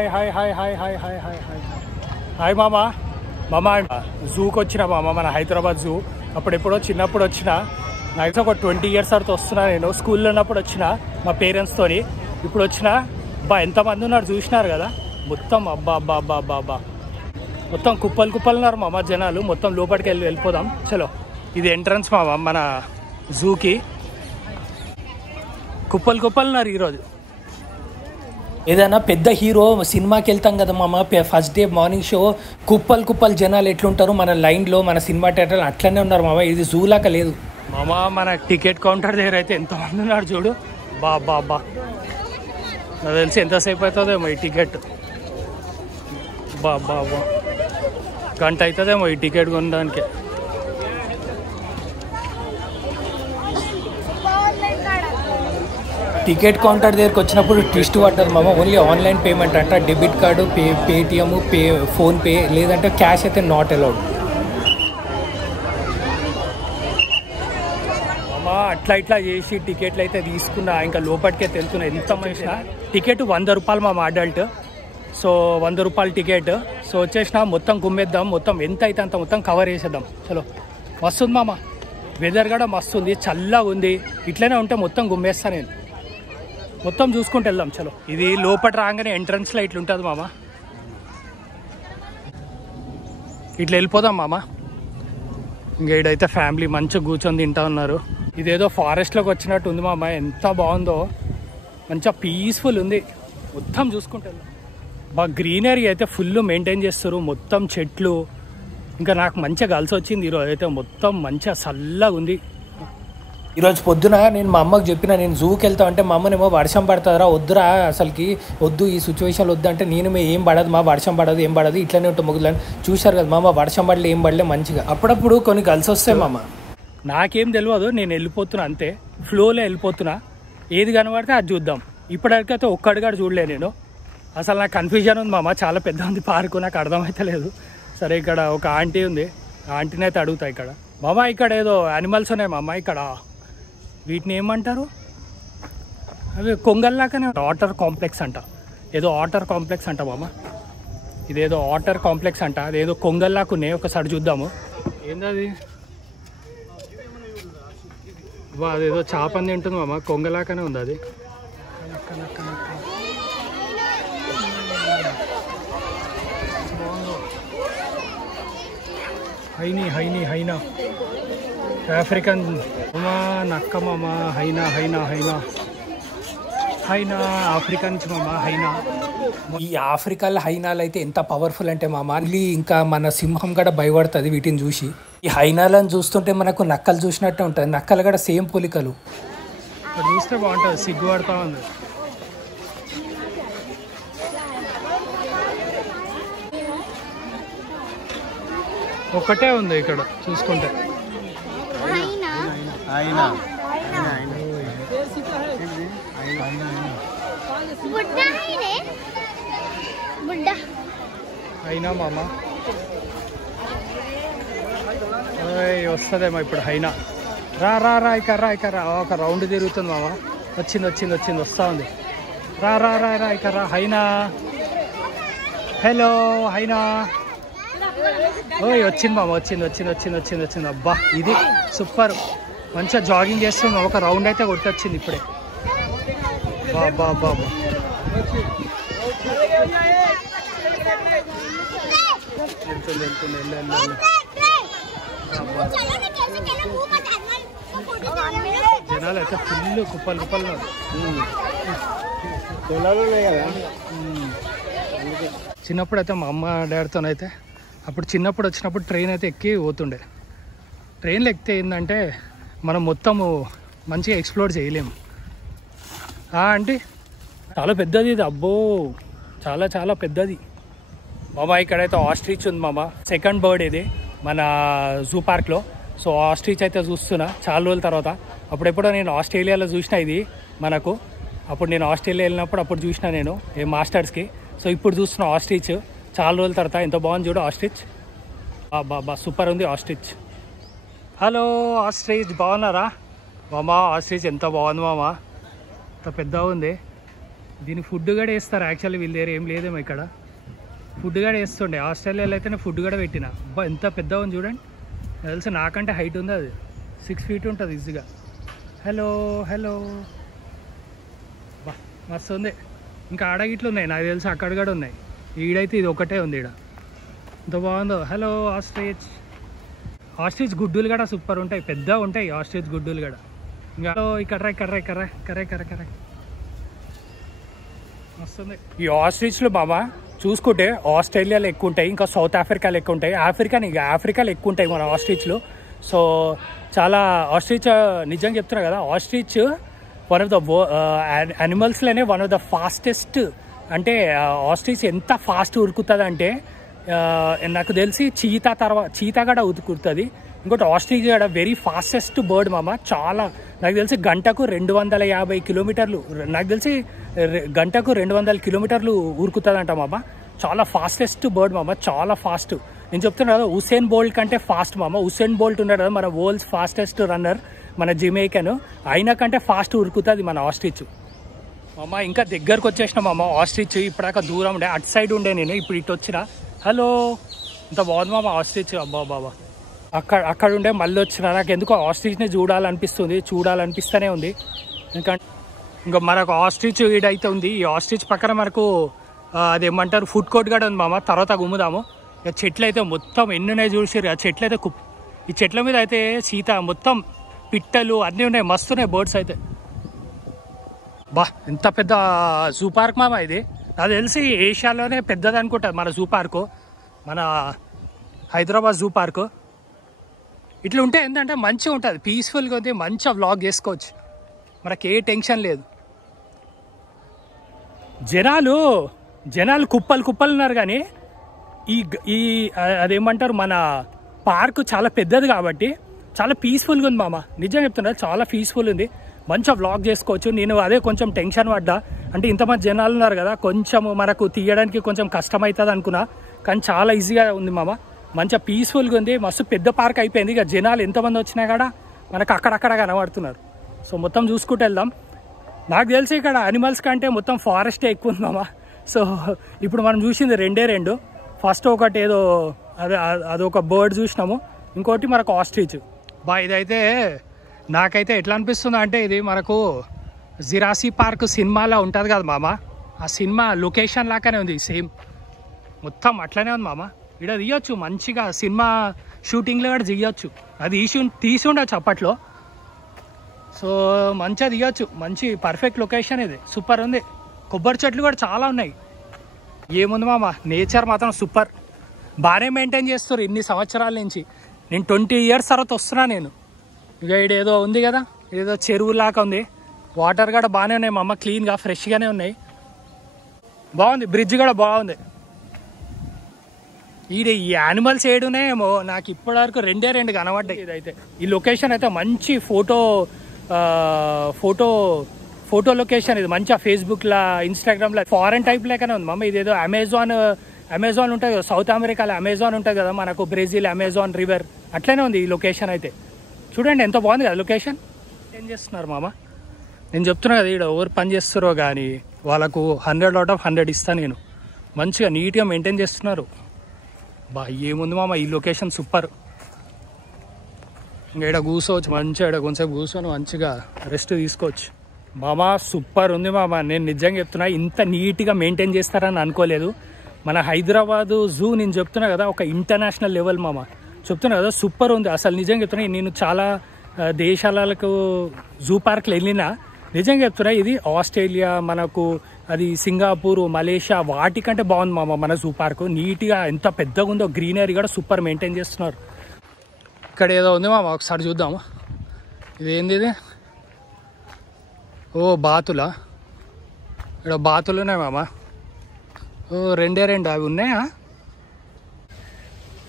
Hi hi hi hi hi hi hi hi మామ జూకి వచ్చిన మామ, మన హైదరాబాద్ జూ. అప్పుడెప్పుడో చిన్నప్పుడు వచ్చిన, నాకు ఒక 20 years తర్వాత వస్తున్నా. నేను స్కూల్లో ఉన్నప్పుడు వచ్చిన మా పేరెంట్స్తోని. ఇప్పుడు వచ్చిన ఎంతమంది ఉన్నారు చూసినారు కదా, మొత్తం అబ్బా మొత్తం కుప్పలు ఉన్నారు మామ జనాలు. మొత్తం లోపలికి వెళ్ళిపోదాం చలో. ఇది ఎంట్రన్స్ మామ మన జూకి. కుప్పలు ఉన్నారు ఈరోజు. ఏదైనా పెద్ద హీరో సినిమాకి వెళ్తాం కదా మామ, ఫస్ట్ డే మార్నింగ్ షో, కుప్పలు జనాలు ఎట్లుంటారు మన లైన్లో, మన సినిమా థియేటర్లో అట్లనే ఉన్నారు మామ. ఇది జూ లాగా లేదు మామ. మన టికెట్ కౌంటర్ దగ్గర అయితే ఎంతమంది ఉన్నారు చూడు. బా నాకు తెలిసి ఎంతసేపు అవుతుందేమో ఈ టికెట్. బా గంట అవుతుందేమో ఈ టికెట్ కొనడానికి. టికెట్ కౌంటర్ దగ్గరికి వచ్చినప్పుడు ట్విస్ట్ పడ్డది మామ. ఓన్లీ ఆన్లైన్ పేమెంట్ అంట, డెబిట్ కార్డు, పేటిఎం, ఫోన్పే, లేదంటే క్యాష్ అయితే నాట్ అలౌడ్. మామ అట్లా చేసి టికెట్లు అయితే తీసుకున్నా, ఇంకా లోపలికే తెలుతున్నా. ఎంత మంచిగా టికెట్ 100 రూపాయలు మామ అడల్ట్. సో 100 రూపాయలు టికెట్. సో వచ్చేసిన మొత్తం గుమ్మేద్దాం, మొత్తం ఎంత అయితే అంత మొత్తం కవర్ చేసేద్దాం చలో. మస్తుంది మామ, వెదర్ కూడా మస్తు ఉంది, చల్లగా ఉంది. ఇట్లనే ఉంటే మొత్తం గుమ్మేస్తా నేను, మొత్తం చూసుకుంటూ వెళ్దాం చలో. ఇది లోపల రాగానే ఎంట్రన్స్లో ఇట్లా ఉంటుంది మామ. ఇట్లా వెళ్ళిపోదాం మామ. ఇంకా ఇడైతే ఫ్యామిలీ మంచిగా కూర్చొని తింటా ఉన్నారు. ఇదేదో ఫారెస్ట్లోకి వచ్చినట్టు ఉంది మామ, ఎంత బాగుందో. మంచిగా పీస్ఫుల్ ఉంది, మొత్తం చూసుకుంటూ వెళ్దాం. బాగా గ్రీనరీ అయితే ఫుల్ మెయింటైన్ చేస్తారు, మొత్తం చెట్లు. ఇంకా నాకు మంచిగా కలిసి వచ్చింది ఈరోజు అయితే, మొత్తం మంచిగా చల్లగా ఉంది. ఈరోజు పొద్దున నేను మా అమ్మకి చెప్పిన, నేను జూకి వెళ్తా అంటే మా అమ్మనేమో వర్షం పడుతుందిరా, వద్దురా అసలుకి వద్దు, ఈ సిచ్యువేషన్లో వద్దు అంటే, నేను ఏం పడదు మా, వర్షం పడదు ఏం పడదు, ఇట్లనే ఉంటుంది మొగ్గులని. చూశారు కదా మామ, వర్షం పడలే ఏం పడలే, మంచిగా. అప్పుడప్పుడు కొన్ని కలిసి వస్తాయి మామ. నాకేం తెలియదు, నేను వెళ్ళిపోతున్నా అంతే, ఫ్లోలో వెళ్ళిపోతున్నా. ఏది కనబడితే అది చూద్దాం. ఇప్పటికైతే ఒక్కడిగాడు చూడలే నేను. అసలు నాకు కన్ఫ్యూజన్ ఉంది మామ, చాలా పెద్ద ఉంది పార్కు, నాకు అర్థమైతే లేదు. సరే ఇక్కడ ఒక ఆంటీ ఉంది, ఆ ఆంటీని అయితే అడుగుతా. ఇక్కడ మామ ఇక్కడ ఏదో యానిమల్స్ ఉన్నాయి మామ, ఇక్కడ వీటిని ఏమంటారు, అవి కొంగల్లాగానే వాటర్ కాంప్లెక్స్ అంట, ఏదో వాటర్ కాంప్లెక్స్ అంట మామ. ఇదేదో వాటర్ కాంప్లెక్స్ అంట, అదేదో కొంగల్లాగా ఉన్నాయి, ఒకసారి చూద్దాము. ఏందది, అదేదో చేపని తింటుంది మామ, కొంగలాగానే ఉంది అది. హైనా ఆఫ్రికన్ నక్క మామ. హైనా ఆఫ్రికన్ మామ, హైనా. ఈ ఆఫ్రికాలో హైనాలు అయితే ఎంత పవర్ఫుల్ అంటే మామ, ఇంకా మన సింహం కూడా భయపడుతుంది వీటిని చూసి. ఈ హైనాలను చూస్తుంటే మనకు నక్కలు చూసినట్టే ఉంటుంది, నక్కలు కూడా సేమ్ పోలికలు. ఇక్కడ చూస్తే బాగుంటుంది, సిగ్గుపడతా ఉంది. ఒకటే ఉంది ఇక్కడ చూసుకుంటే. హైనా మామ వస్తుందేమో ఇప్పుడు. హైనా రా ఇక ఒక రౌండ్ తిరుగుతుంది మామ. వచ్చింది వస్తూ ఉంది. రా ఇక రా హైనా. హలో హైనా. ఓయ్ వచ్చింది మామ, వచ్చింది. అబ్బా ఇది సూపర్, మంచిగా జాగింగ్ చేస్తున్నాం. ఒక రౌండ్ అయితే కొట్టొచ్చింది ఇప్పుడే. బాబా జనాలు అయితే ఫుల్ కుప్పలు చిన్నప్పుడు అయితే మా అమ్మ డాడీతోనైతే, అప్పుడు చిన్నప్పుడు వచ్చినప్పుడు ట్రైన్ అయితే ఎక్కి పోతుండే. ట్రైన్లో ఎక్కితే ఏంటంటే మనం మొత్తము మంచిగా ఎక్స్ప్లోర్ చేయలేము. అంటే చాలా పెద్దది ఇది, అబ్బో చాలా పెద్దది మామ. ఇక్కడైతే ఆస్ట్రిచ్ ఉంది మామ, సెకండ్ బర్డ్ ఇది మన జూ పార్క్లో. సో ఆస్ట్రిచ్ అయితే చూస్తున్నా చాలా రోజుల తర్వాత. అప్పుడెప్పుడో నేను ఆస్ట్రేలియాలో చూసిన ఇది మనకు. అప్పుడు నేను ఆస్ట్రేలియా వెళ్ళినప్పుడు అప్పుడు చూసిన నేను మాస్టర్స్కి. సో ఇప్పుడు చూస్తున్నా ఆస్ట్రిచ్ చాలా రోజుల తర్వాత. ఎంత బాగుంది చూడు ఆస్ట్రిచ్, బా సూపర్ ఉంది ఆస్ట్రిచ్. హలో ఆస్ట్రిచ్, బాగున్నారా మామ? ఆస్ట్రిచ్ ఎంత బాగుంది మామ, ఎంత పెద్దగా ఉంది. దీని ఫుడ్ కూడా వేస్తారు యాక్చువల్లీ, వీళ్ళ దగ్గర ఏం లేదేమో ఇక్కడ. ఫుడ్ కూడా వేస్తుండే. ఆస్ట్రేలియాలో అయితేనే ఫుడ్ కూడా పెట్టిన. అబ్బా ఎంత పెద్దగా ఉంది చూడండి. నాకు తెలిసి నాకంటే హైట్ ఉంది అది. 6 feet ఉంటుంది ఈజీగా. హలో హలో, బా మస్తు ఉంది. ఇంకా ఆడగిట్లు ఉన్నాయి నాకు తెలిసి, అక్కడ కూడా ఉన్నాయి. ఈడైతే ఇది ఒకటే ఉంది ఈడ. ఎంత బాగుందో. Hello ostrich. ఆస్ట్రిచ్ గుడ్డులు కూడా సూపర్ ఉంటాయి, పెద్దగా ఉంటాయి ఆస్ట్రిచ్ గుడ్డులు కూడా. ఇంకా కర్ర వస్తుంది. ఈ ఆస్ట్రిచ్లు బాబా చూసుకుంటే ఆస్ట్రేలియాలో ఎక్కువ ఉంటాయి, ఇంకా సౌత్ ఆఫ్రికాలో ఎక్కువ ఉంటాయి, ఆఫ్రికాలో ఎక్కువ ఉంటాయి మన ఆస్ట్రిచ్లు. సో చాలా ఆస్ట్రిచ్ నిజంగా చెప్తున్నా కదా, ఆస్ట్రిచ్ వన్ ఆఫ్ ద యానిమల్స్లోనే వన్ ఆఫ్ ద ఫాస్టెస్ట్. అంటే ఆస్ట్రిచ్ ఎంత ఫాస్ట్ ఉరుకుతుంది అంటే నాకు తెలిసి చీతా కూడా ఉరుకుతుంది. ఇంకోటి ఆస్ట్రిచ్ కూడా వెరీ ఫాస్టెస్ట్ బర్డ్ మామ. చాలా నాకు తెలిసి గంటకు 250 కిలోమీటర్లు, నాకు తెలిసి గంటకు 200 కిలోమీటర్లు ఉరుకుతుందంట మామ. చాలా ఫాస్టెస్ట్ బర్డ్ మామ, చాలా ఫాస్ట్. నేను చెప్తున్నా కదా, ఉసేన్ బోల్ట్ కంటే ఫాస్ట్ మామ. ఉసేన్ బోల్ట్ ఉన్నాడు కదా మన వరల్డ్స్ ఫాస్టెస్ట్ రన్నర్, మన జమైకన్, అయినా కంటే ఫాస్ట్ ఉరుకుతుంది మన ఆస్ట్రిచ్ మామ. ఇంకా దగ్గరకు వచ్చేసిన మామ ఆస్ట్రిచ్. ఇప్పటిదాకా దూరం ఉండే, అటు సైడ్ ఉండే నేను, ఇప్పుడు ఇటు వచ్చిన. హలో, ఇంత బాగుంది మామ ఆస్ట్రిచ్. అబ్బా బాబా, అక్కడ ఉండే మళ్ళీ వచ్చిన. నాకు ఎందుకో ఆస్ట్రిచ్ని చూడాలనిపిస్తూనే ఉంది. ఇంకా మనకు ఆస్ట్రిచ్ ఈడైతే ఉంది. ఈ ఆస్ట్రిచ్ పక్కన మనకు అదేమంటారు ఫుడ్ కోర్ట్ కూడా ఉంది మామ. తర్వాత గుమ్ముదాము. ఇక చెట్లు అయితే మొత్తం ఎన్ని ఉన్నాయి చూసిర్రు. ఆ చెట్లు అయితే ఈ చెట్ల మీద అయితే మొత్తం పిట్టలు అన్నీ ఉన్నాయి, మస్తున్నాయి బర్డ్స్ అయితే. బా ఎంత పెద్ద జూ పార్క్ మామ ఇది. నాకు తెలిసి ఏషియాలోనే పెద్దది అనుకుంటుంది మన జూ పార్కు, మన హైదరాబాద్ జూ పార్కు. ఇట్లా ఉంటే ఏంటంటే మంచిగా ఉంటుంది, పీస్ఫుల్గా ఉంది, మంచిగా వ్లాగ్ చేసుకోవచ్చు, మనకి ఏ టెన్షన్ లేదు. జనాలు కుప్పలు ఉన్నారు, కానీ ఈ అదేమంటారు మన పార్క్ చాలా పెద్దది కాబట్టి చాలా పీస్ఫుల్గా ఉంది మామ. నిజంగా చెప్తున్నా, చాలా పీస్ఫుల్ ఉంది, మంచిగా వ్లాగ్ చేసుకోవచ్చు. నేను అదే కొంచెం టెన్షన్ పడ్డా, అంటే ఇంతమంది జనాలు ఉన్నారు కదా, కొంచెం మనకు తీయడానికి కొంచెం కష్టమవుతుంది అనుకున్నా, కానీ చాలా ఈజీగా ఉంది మామ. మంచిగా పీస్ఫుల్గా ఉంది, మస్తు పెద్ద పార్క్ అయిపోయింది. ఇక జనాలు ఎంతమంది వచ్చినా కూడా మనకు అక్కడక్కడ కనబడుతున్నారు. సో మొత్తం చూసుకుంటూ వెళ్దాం. నాకు తెలిసి ఇక్కడ అనిమల్స్ కంటే మొత్తం ఫారెస్టే ఎక్కువ ఉంది మామ. సో ఇప్పుడు మనం చూసింది రెండు. ఫస్ట్ ఒకటి ఏదో అదొక బర్డ్ చూసినాము, ఇంకోటి మనకు ఆస్ట్రిచ్. బా ఇదైతే నాకైతే ఎట్లా అనిపిస్తుంది అంటే, ఇది మనకు జిరాసీ పార్క్ సినిమాలో ఉంటుంది కదా మామ, ఆ సినిమా లొకేషన్ లాగానే ఉంది సేమ్, మొత్తం అట్లనే ఉంది మామ. ఇక్కడ తీయొచ్చు మంచిగా, సినిమా షూటింగ్లో కూడా తీయొచ్చు. అది తీసి ఉండొచ్చు అప్పట్లో. సో మంచిగా తీయొచ్చు, మంచి పర్ఫెక్ట్ లొకేషన్ ఇది, సూపర్ ఉంది. కొబ్బరి చెట్లు కూడా చాలా ఉన్నాయి. ఏముంది మామ, నేచర్ మాత్రం సూపర్, బాగానే మెయింటైన్ చేస్తారు ఇన్ని సంవత్సరాల నుంచి. నేను 20 years తర్వాత వస్తున్నా నేను. ఇక ఇదేదో ఉంది కదా, ఏదో చెరువు లాగా ఉంది, వాటర్ కూడా బాగానే ఉన్నాయి మామ, క్లీన్గా ఫ్రెష్గానే ఉన్నాయి, బాగుంది. బ్రిడ్జ్ కూడా బాగుంది. ఈ యానిమల్స్ ఏడునేమో నాకు ఇప్పటివరకు 2 కనబడ్డాయి. ఇదైతే ఈ లొకేషన్ అయితే మంచి ఫోటో లొకేషన్ ఇది, మంచిగా ఫేస్బుక్లో ఇన్స్టాగ్రామ్లో ఫారెన్ టైప్ లేకనే ఉంది మమ్మ. ఇదేదో అమెజాన్ ఉంటుంది కదా, సౌత్ అమెరికాలో అమెజాన్ ఉంటుంది కదా మనకు, బ్రెజిల్ అమెజాన్ రివర్ అట్లనే ఉంది ఈ లొకేషన్ అయితే. చూడండి ఎంత బాగుంది కదా లొకేషన్. ఏం చేస్తున్నారు మామ, నేను చెప్తున్నా కదా, ఇక్కడ ఎవరు పని చేస్తారో కానీ వాళ్ళకు 100 out of 100 ఇస్తాను నేను. మంచిగా నీట్గా మెయింటైన్ చేస్తున్నారు. బా ఏముంది మామ, ఈ లొకేషన్ సూపర్. ఇంకా ఇక్కడ కూర్చోవచ్చు మంచిగా, ఇక్కడ కొంచెంసేపు కూర్చొని మంచిగా రెస్ట్ తీసుకోవచ్చు మామ. సూపర్ ఉంది మామ, నేను నిజంగా చెప్తున్నా, ఇంత నీట్గా మెయింటైన్ చేస్తారని అనుకోలేదు. మన హైదరాబాదు జూ నేను చెప్తున్నా కదా, ఒక ఇంటర్నేషనల్ లెవెల్ మామ, చెప్తున్నా కదా, సూపర్ ఉంది అసలు. నిజంగా చెప్తున్నా, నేను చాలా దేశాలకు జూ పార్క్లు వెళ్ళినా, నిజంగా చెప్తున్నా ఇది ఆస్ట్రేలియా, మనకు అది సింగపూర్, మలేషియా వాటికంటే బాగుంది మామ మన జూ పార్క్. నీట్గా ఎంత పెద్దగా ఉందో, గ్రీనరీ కూడా సూపర్ మెయింటైన్ చేస్తున్నారు. ఇక్కడ ఏదో ఉంది మామ, ఒకసారి చూద్దాము. ఇదేంది ఇది? ఓ బాతులా, ఇక్కడ బాతులు ఉన్నాయి మామ. ఓ 2 అవి ఉన్నాయా?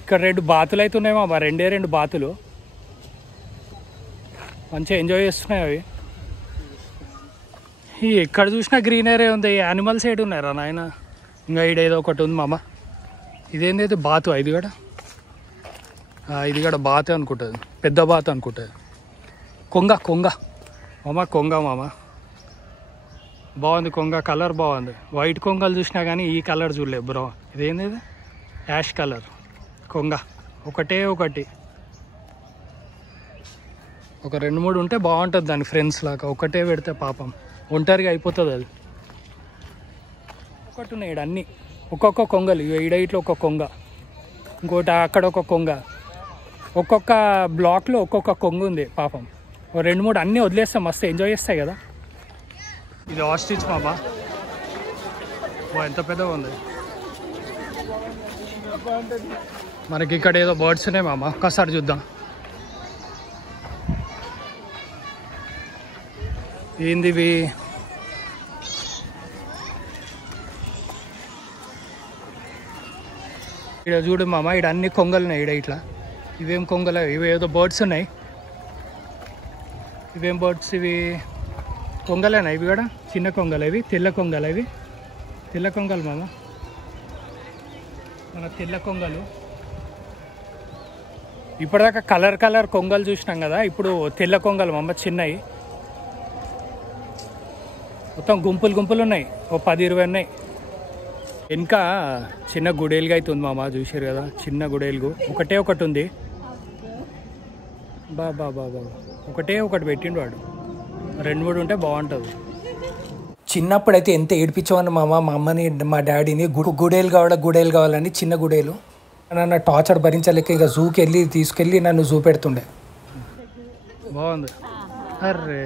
ఇక్కడ 2 బాతులు అయితే ఉన్నాయి మామ, 2 బాతులు మంచిగా ఎంజాయ్ చేస్తున్నాయి అవి. ఎక్కడ చూసినా గ్రీనరీ ఉంది, యానిమల్స్ ఏడు ఉన్నారా నాయన. ఇంకా ఈడ ఏదో ఒకటి ఉంది మామ. ఇదేంది ఇది? బాతు. ఇది కూడా బాతే అనుకుంటుంది, పెద్ద బాతు అనుకుంటుంది. కొంగ మామ, కొంగ మామ. బాగుంది కొంగ, కలర్ బాగుంది. వైట్ కొంగలు చూసినా కానీ ఈ కలర్ చూడలేదు బ్రో. ఇదేంది ఇది? యాష్ కలర్ కొంగ. ఒకటే ఒకటి, ఒక 2-3 ఉంటే బాగుంటుంది దాని ఫ్రెండ్స్ లాగా. ఒకటే పెడితే పాపం ఒంటరిగా అయిపోతుంది అది. ఒకటి ఉన్నాయి ఈడ అన్నీ, ఒక్కొక్క కొంగలు. ఈడైట్లో ఒక కొంగ, ఇంకోటి అక్కడ ఒక కొంగ, ఒక్కొక్క బ్లాక్లో ఒక్కొక్క కొంగ ఉంది పాపం. 2-3 అన్నీ వదిలేస్తాం, మస్తు ఎంజాయ్ చేస్తాయి కదా. ఇది ఆస్ట్రిచ్ మామా, ఎంత పెద్దగా ఉంది. మనకి ఇక్కడ ఏదో బర్డ్స్ ఉన్నాయి మామ, ఒక్కసారి చూద్దాం. ఏంది ఇవి? ఇక్కడ చూడు మామ, ఇక్కడ అన్ని కొంగలు ఉన్నాయి. ఇక్కడ ఇట్లా ఇవేం కొంగలు? ఇవి ఏదో బర్డ్స్ ఉన్నాయి. ఇవేం బర్డ్స్ ఇవి? కొంగలేనా ఇవి కూడా? చిన్న కొంగలు ఇవి, తెల్ల కొంగలు ఇవి. తెల్ల కొంగలు మామ, మన తెల్ల కొంగలు. ఇప్పటిదాకా కలర్ కలర్ కొంగలు చూసినాం కదా, ఇప్పుడు తెల్ల కొంగలు మామ, చిన్నవి. మొత్తం గుంపులు గుంపులు ఉన్నాయి, ఓ 10-20 ఉన్నాయి. ఇంకా చిన్న గుడేలుగా అయితే ఉంది మామ, చూసారు కదా, చిన్న గుడేలుగు. ఒకటే ఒకటి ఉంది. బాబా బాబా, ఒకటే ఒకటి పెట్టిండు వాడు. 2-3 ఉంటే బాగుంటుంది. చిన్నప్పుడు అయితే ఎంత ఏడిపించేవాడిని మామ మా అమ్మని మా డాడీని. గుడేలు కావాలని చిన్న గుడేలు. నన్ను టార్చర్ భరించలేక ఇక జూకి తీసుకెళ్ళి నన్ను జూ పెడుతుండే. బాగుంది. అర్రే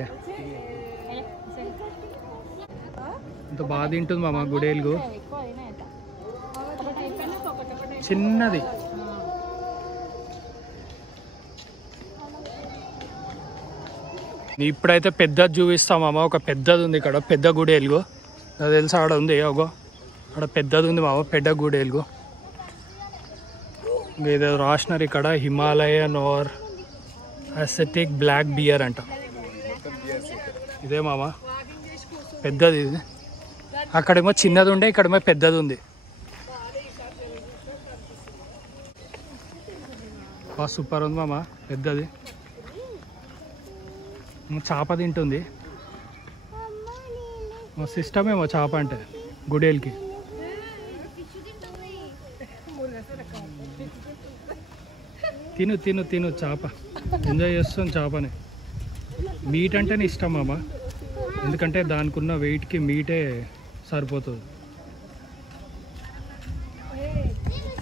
ఇంత బాగా తింటుంది మామ గుడేలుగు, చిన్నది. ఇప్పుడైతే పెద్దది చూపిస్తామామ. ఒక పెద్దది ఉంది ఇక్కడ, పెద్ద గుడేలుగు. నాకు తెలుసు ఆడ ఉంది, అగో అక్కడ పెద్దది ఉంది మామ, పెద్ద గుడేలుగు. ఏదో రాసినారు ఇక్కడ, Himalayan or Asiatic black bear అంట. ఇదే మామ పెద్దది ఇది. అక్కడేమో చిన్నది ఉండే, ఇక్కడేమో పెద్దది ఉంది. బా సూపర్ ఉంది మామ, పెద్దది. చేప తింటుంది. మా సిస్టమ్ ఏమో చేప అంటే గుడేల్కి. తిను తిను తిను చేప, ఎంజాయ్ చేస్తుంది చేపని. మీట్ అంటేనే ఇష్టం మామ, ఎందుకంటే దానికి ఉన్న వెయిట్కి మీటే సరిపోతుంది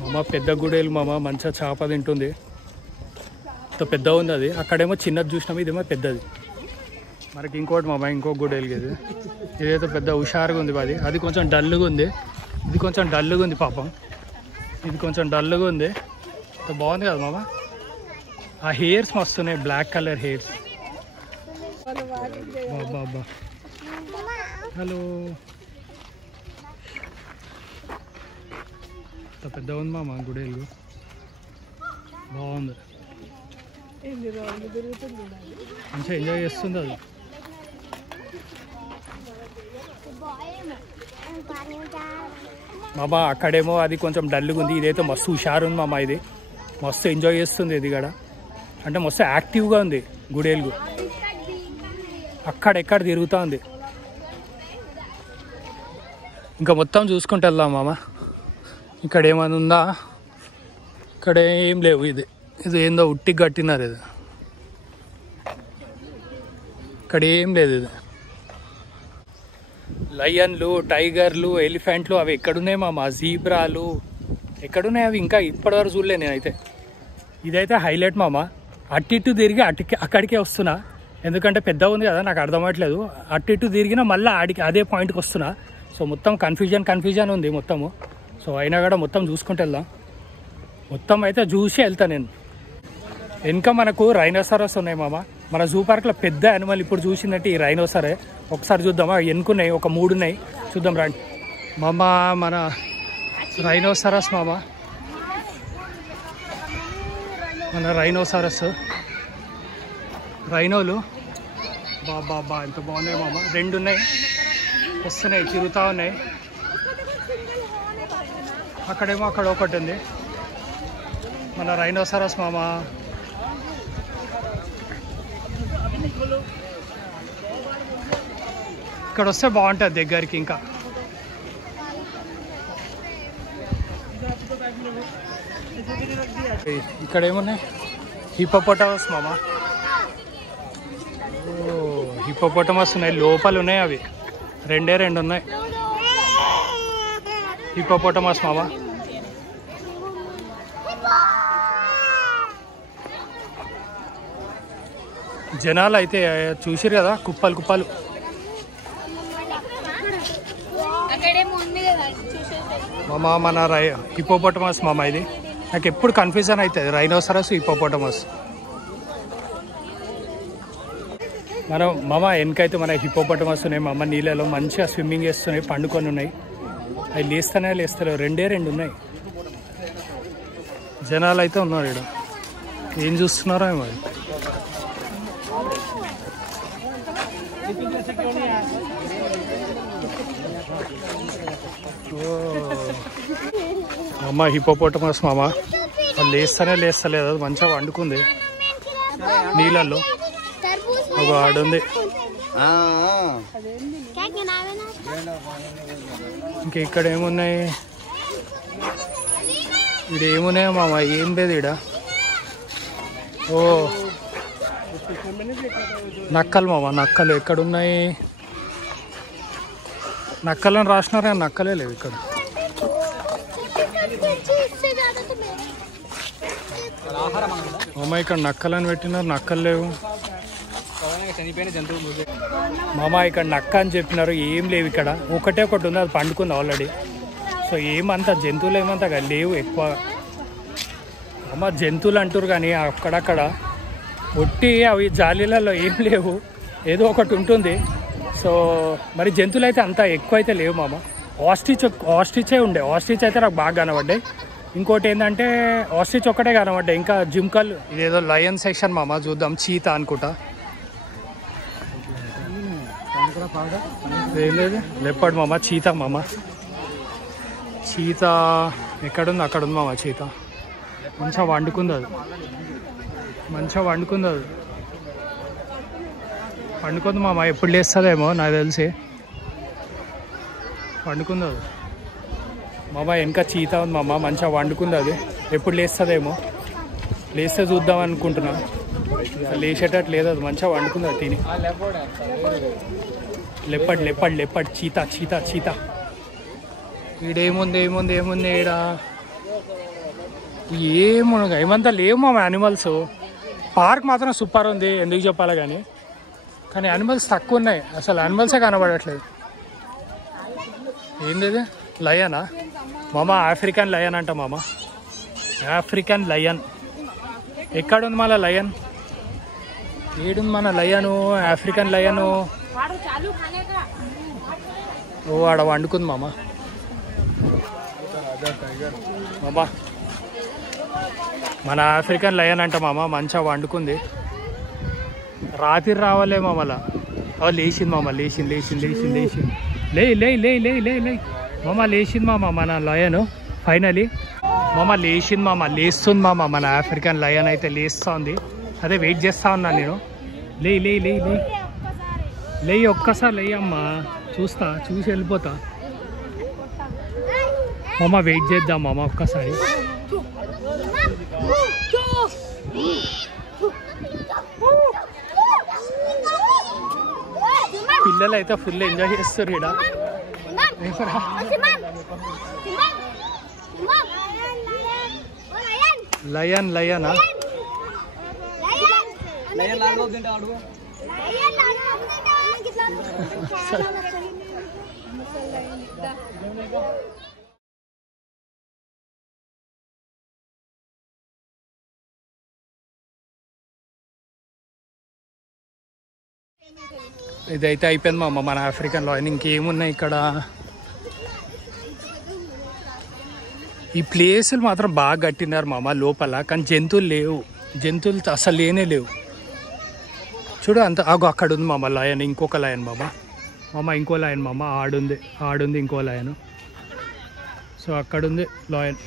మామ. పెద్ద గుడేలు మామ, మంచిగా చేప తింటుంది. ఇంత పెద్ద ఉంది అది. అక్కడేమో చిన్నది చూసినాము, ఇదేమో పెద్దది. మనకి ఇంకోటి మామ, ఇంకో గుడేలుకి ఇది. ఇదైతే పెద్ద హుషారుగా ఉంది. అది కొంచెం డల్లుగా ఉంది, ఇది కొంచెం డల్లుగా ఉంది పాపం. ఇది కొంచెం డల్లుగా ఉంది. బాగుంది కదా మామ. ఆ హెయిర్స్ మస్తున్నాయి, బ్లాక్ కలర్ హెయిర్స్. బాబా హలో, ఇంత పెద్ద ఉంది మామ గుడేలు. బాగుంది, మంచిగా ఎంజాయ్ చేస్తుంది అది. మామ అక్కడేమో అది కొంచెం డల్గా ఉంది, ఇదైతే మస్తు హుషారు ఉంది మామ. ఇది మస్తు ఎంజాయ్ చేస్తుంది. ఇది కూడా అంటే మస్తు యాక్టివ్గా ఉంది గుడేలు. అక్కడెక్కడ తిరుగుతూ ఉంది. ఇంకా మొత్తం చూసుకుంటూ వెళ్దాం మామ. ఇక్కడ ఏమైనా ఉందా? ఇక్కడ ఏం లేవు. ఇది ఏందో ఉట్టికి కట్టినారు. ఇది ఇక్కడ ఏం లేదు. ఇది లయన్లు, టైగర్లు, ఎలిఫెంట్లు అవి ఎక్కడున్నాయి మామ. జీబ్రాలు ఎక్కడున్నాయి అవి? ఇంకా ఇప్పటివరకు చూడలే నేనైతే. ఇదైతే హైలైట్ మామ. అటు తిరిగి అక్కడికే వస్తున్నా, ఎందుకంటే పెద్ద ఉంది కదా, నాకు అర్థమవట్లేదు. అటు తిరిగినా మళ్ళీ అదే పాయింట్కి వస్తున్నా. సో మొత్తం కన్ఫ్యూజన్ ఉంది మొత్తము. సో అయినా కూడా మొత్తం చూసుకుంటూ వెళ్దాం. మొత్తం అయితే చూసి వెళ్తా నేను. వెనుక మనకు రైనోసరస్ ఉన్నాయి మామ. మన జూ పార్క్లో పెద్ద యానిమల్ ఇప్పుడు చూసిందంటే ఈ రైనోసరే. ఒకసారి చూద్దామా? ఎన్నుకున్నాయి, ఒక 3 ఉన్నాయి, చూద్దాం రండి మామ. మన రైనోసరస్ మామ, మన రైనోసరస్, రైనోలు. బాబా ఎంత బాగున్నాయి మామ. 2 ఉన్నాయి, వస్తున్నాయి, తిరుగుతూ ఉన్నాయి. అక్కడేమో అక్కడ ఒకటి ఉంది, మన రైనోసరస్ మామ. ఇక్కడ వస్తే బాగుంటుంది దగ్గరికి. ఇంకా ఇక్కడ ఏమున్నాయి? హిపోపోటమస్ మామ. హిపోపోటమస్ ఉన్నాయి, లోపల ఉన్నాయి. అవి రెండు ఉన్నాయి హిపోపోటమస్ మామ. జనాలు అయితే చూసిరు కదా, కుప్పలు కుప్పలు. మామ మన హిపోపోటమస్ మామ. ఇది నాకు ఎప్పుడు కన్ఫ్యూజన్ అవుతుంది, రైనోసరస్ హిపోపోటమస్. మనం మామ వెనకైతే మన హిపోపోటమస్ ఉన్నాయి మామ. నీళ్ళలో మంచిగా స్విమ్మింగ్ చేస్తున్నాయి, పండుకొని ఉన్నాయి. అవి లేస్తలేవు, రెండు ఉన్నాయి. జనాలు అయితే ఉన్నారు ఇక్కడ. ఏం చూస్తున్నారో ఏమో. మామ హిపోపోటమస్ మామ. అది లేస్తలేదు, అది మంచిగా వండుకుంది నీళ్ళల్లో. ఒక ఆడుంది. ఇంకా ఇక్కడ ఏమున్నాయి? ఇక్కడ ఏమున్నాయో మామ, ఏం లేదు ఇక్కడ. ఓ నక్కలు మామ, నక్కలు ఎక్కడున్నాయి? నక్కలని రాసినారు కానీ నక్కలే లేవు ఇక్కడ. మామ ఇక్కడ నక్కలని పెట్టినారు, నక్కలు లేవు మామ. ఇక్కడ నక్క అని చెప్పినారు, ఏం లేవు ఇక్కడ. ఒకటి ఉంది, అది పండుకుంది ఆల్రెడీ. సో ఏమంతా జంతువులు ఏమంతా లేవు ఎక్కువ అమ్మ. జంతువులు అంటారు కానీ అక్కడక్కడ ఒట్టి అవి జాలీలలో ఏం లేవు, ఏదో ఒకటి ఉంటుంది. సో మరి జంతువులు అయితే అంత ఎక్కువ అయితే లేవు మామ. ఆస్ట్రిచే ఉండే. ఆస్ట్రిచ్ అయితే నాకు బాగా కనబడ్డాయి. ఇంకోటి ఏంటంటే ఆస్ట్రిచ్ ఒక్కటే కనబడ్డాయి. ఇంకా జింకలు. ఇదేదో లయన్ సెక్షన్ మామ, చూద్దాం. చీతా అనుకుంటా. ఏం లేదు, లెప్పడ్ మామ. చీతా మామ. చీతా ఎక్కడుంది? అక్కడ ఉంది మామ చీతా. మంచిగా వండుకుంది అది, పండుకుంది మామ. ఎప్పుడు లేస్తుందేమో నాకు తెలిసి. పండుకుంది అది మామ. వెనక చీతా ఉంది మామ, మంచిగా వండుకుంది అది. ఎప్పుడు లేస్తుందేమో, లేస్తే చూద్దాం అనుకుంటున్నా. లేచేటట్టు లేదు, అది మంచిగా వండుకుంది అది తిని. లెప్పడ్ చీతా. ఈడేముంది ఈడ? ఏమంతా లేవు మా యానిమల్స్. పార్క్ మాత్రం సూపర్ ఉంది, ఎందుకు చెప్పాలి కానీ యానిమల్స్ తక్కువ ఉన్నాయి. అసలు యానిమల్సే కనబడట్లేదు. ఏంది లయనా మామ? ఆఫ్రికన్ లయన్ అంట మామ. ఆఫ్రికన్ లయన్ ఎక్కడుంది మన లయన్? ఏడుంది మన లయను? ఆఫ్రికన్ లయను. ఓ ఆడ వండుకుంది మామ. మన ఆఫ్రికన్ లయన్ అంట మామ, మంచిగా వండుకుంది. రాత్రి రావాలే మామలా. లేచింది మామ, లేచింది. లే మామ, లేచింది మామ మన లయన్. ఫైనలీ మామ లేచింది మామ, లేస్తుంది మామ. మన ఆఫ్రికన్ లయన్ అయితే లేస్తుంది. అదే వెయిట్ చేస్తా ఉన్నాను నేను. లే ఒక్కసారి లే అమ్మా, చూసి వెళ్ళిపోతా మామ. వెయిట్ చేద్దాం మామ ఒక్కసారి. పిల్లలు అయితే ఫుల్ ఎంజాయ్ చేస్తారు ఇక్కడ. లయనా? ఇదైతే అయిపోయింది మామ మన ఆఫ్రికన్ లయన్. ఇంకేమున్నాయి ఇక్కడ? ఈ ప్లేసులు మాత్రం బాగా కట్టినారు మామ లోపల, కానీ జంతువులు లేవు. జంతువులు అసలు లేవు. చూడు అంత అక్కడ ఉంది మామ లయన్. ఇంకొక లయన్ మామ, ఇంకో లయన్ మామ. ఆడుంది ఇంకో లయన్. సో అక్కడుంది లయన్.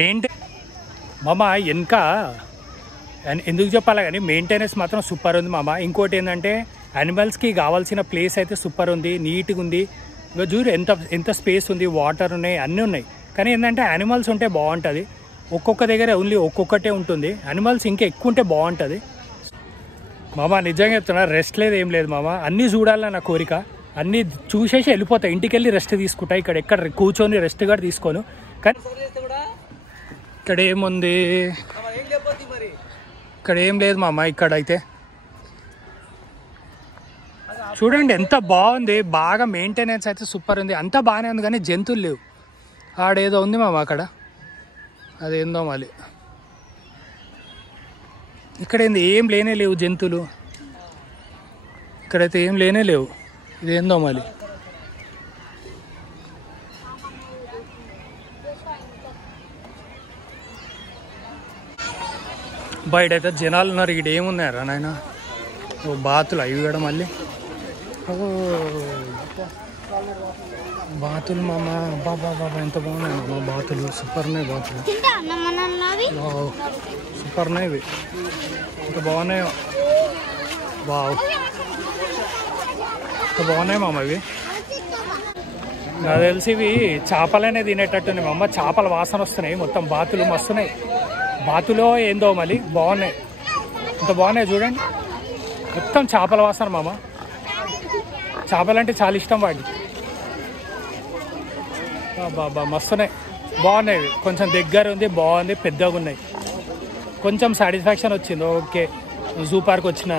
మెయింటైన్ మామ. అండ్ ఎందుకు చెప్పాలి కానీ మెయింటెనెన్స్ మాత్రం సూపర్ ఉంది మామ. ఇంకోటి ఏంటంటే యానిమల్స్కి కావాల్సిన ప్లేస్ అయితే సూపర్ ఉంది, నీట్గా ఉంది. ఇక చూడు ఎంత స్పేస్ ఉంది, వాటర్ ఉన్నాయి, అన్నీ ఉన్నాయి. కానీ ఏంటంటే యానిమల్స్ ఉంటే బాగుంటుంది. ఒక్కొక్క దగ్గర ఓన్లీ ఒక్కొక్కటే ఉంటుంది, యానిమల్స్ ఇంకా ఎక్కువ ఉంటే బాగుంటుంది మామ. నిజంగా చెప్తున్నా, రెస్ట్ లేదు ఏం లేదు మామ. అన్నీ చూడాలని నా కోరిక. అన్నీ చూసేసి వెళ్ళిపోతా, ఇంటికి వెళ్ళి రెస్ట్ తీసుకుంటా. ఇక్కడ ఎక్కడ కూర్చొని రెస్ట్ కూడా తీసుకోను. కానీ ఇక్కడ ఏముంది, ఇక్కడ ఏం లేదు మామ. ఇక్కడ అయితే చూడండి ఎంత బాగుంది, బాగా మెయింటెనెన్స్ అయితే సూపర్ ఉంది, అంతా బాగానే ఉంది. కానీ జంతువులు లేవు. ఆడేదో ఉంది మామ అక్కడ, అదేందో మళ్ళీ. ఇక్కడ ఏంది, ఏం లేనే లేవు జంతువులు. ఇక్కడైతే ఏం లేనే లేవు, ఇదేందో మళ్ళీ. బయట అయితే జనాలు ఉన్నారు. ఇక్కడ ఏమున్నారా నాయన, ఓ బాతులు అవి కూడా మళ్ళీ. ఓ బాతులు మామ, బాబా బాబా ఎంత బాగున్నాయి మామ బాతులు, సూపర్ ఉన్నాయి బాతులు, సూపర్ ఉన్నాయి ఇవి, ఎంత బాగున్నాయో. వావ్, ఎంత బాగున్నాయి మామ ఇవి. నాకు తెలిసి ఇవి చేపలనే తినేటట్టున్నాయి మామ. చేపల వాసన వస్తున్నాయి, మొత్తం బాతులు మస్తున్నాయి. బాతులో ఏందో మళ్ళీ బాగున్నాయి, ఎంత బాగున్నాయి చూడండి. మొత్తం చేపల వాసన మామ. చేపలంటే చాలా ఇష్టం వాటికి. బాబా మస్తున్నాయి, బాగున్నాయి. కొంచెం దగ్గర ఉంది, బాగుంది, పెద్దగా ఉన్నాయి. కొంచెం సాటిస్ఫాక్షన్ వచ్చింది. ఓకే, జూ పార్క్ వచ్చిన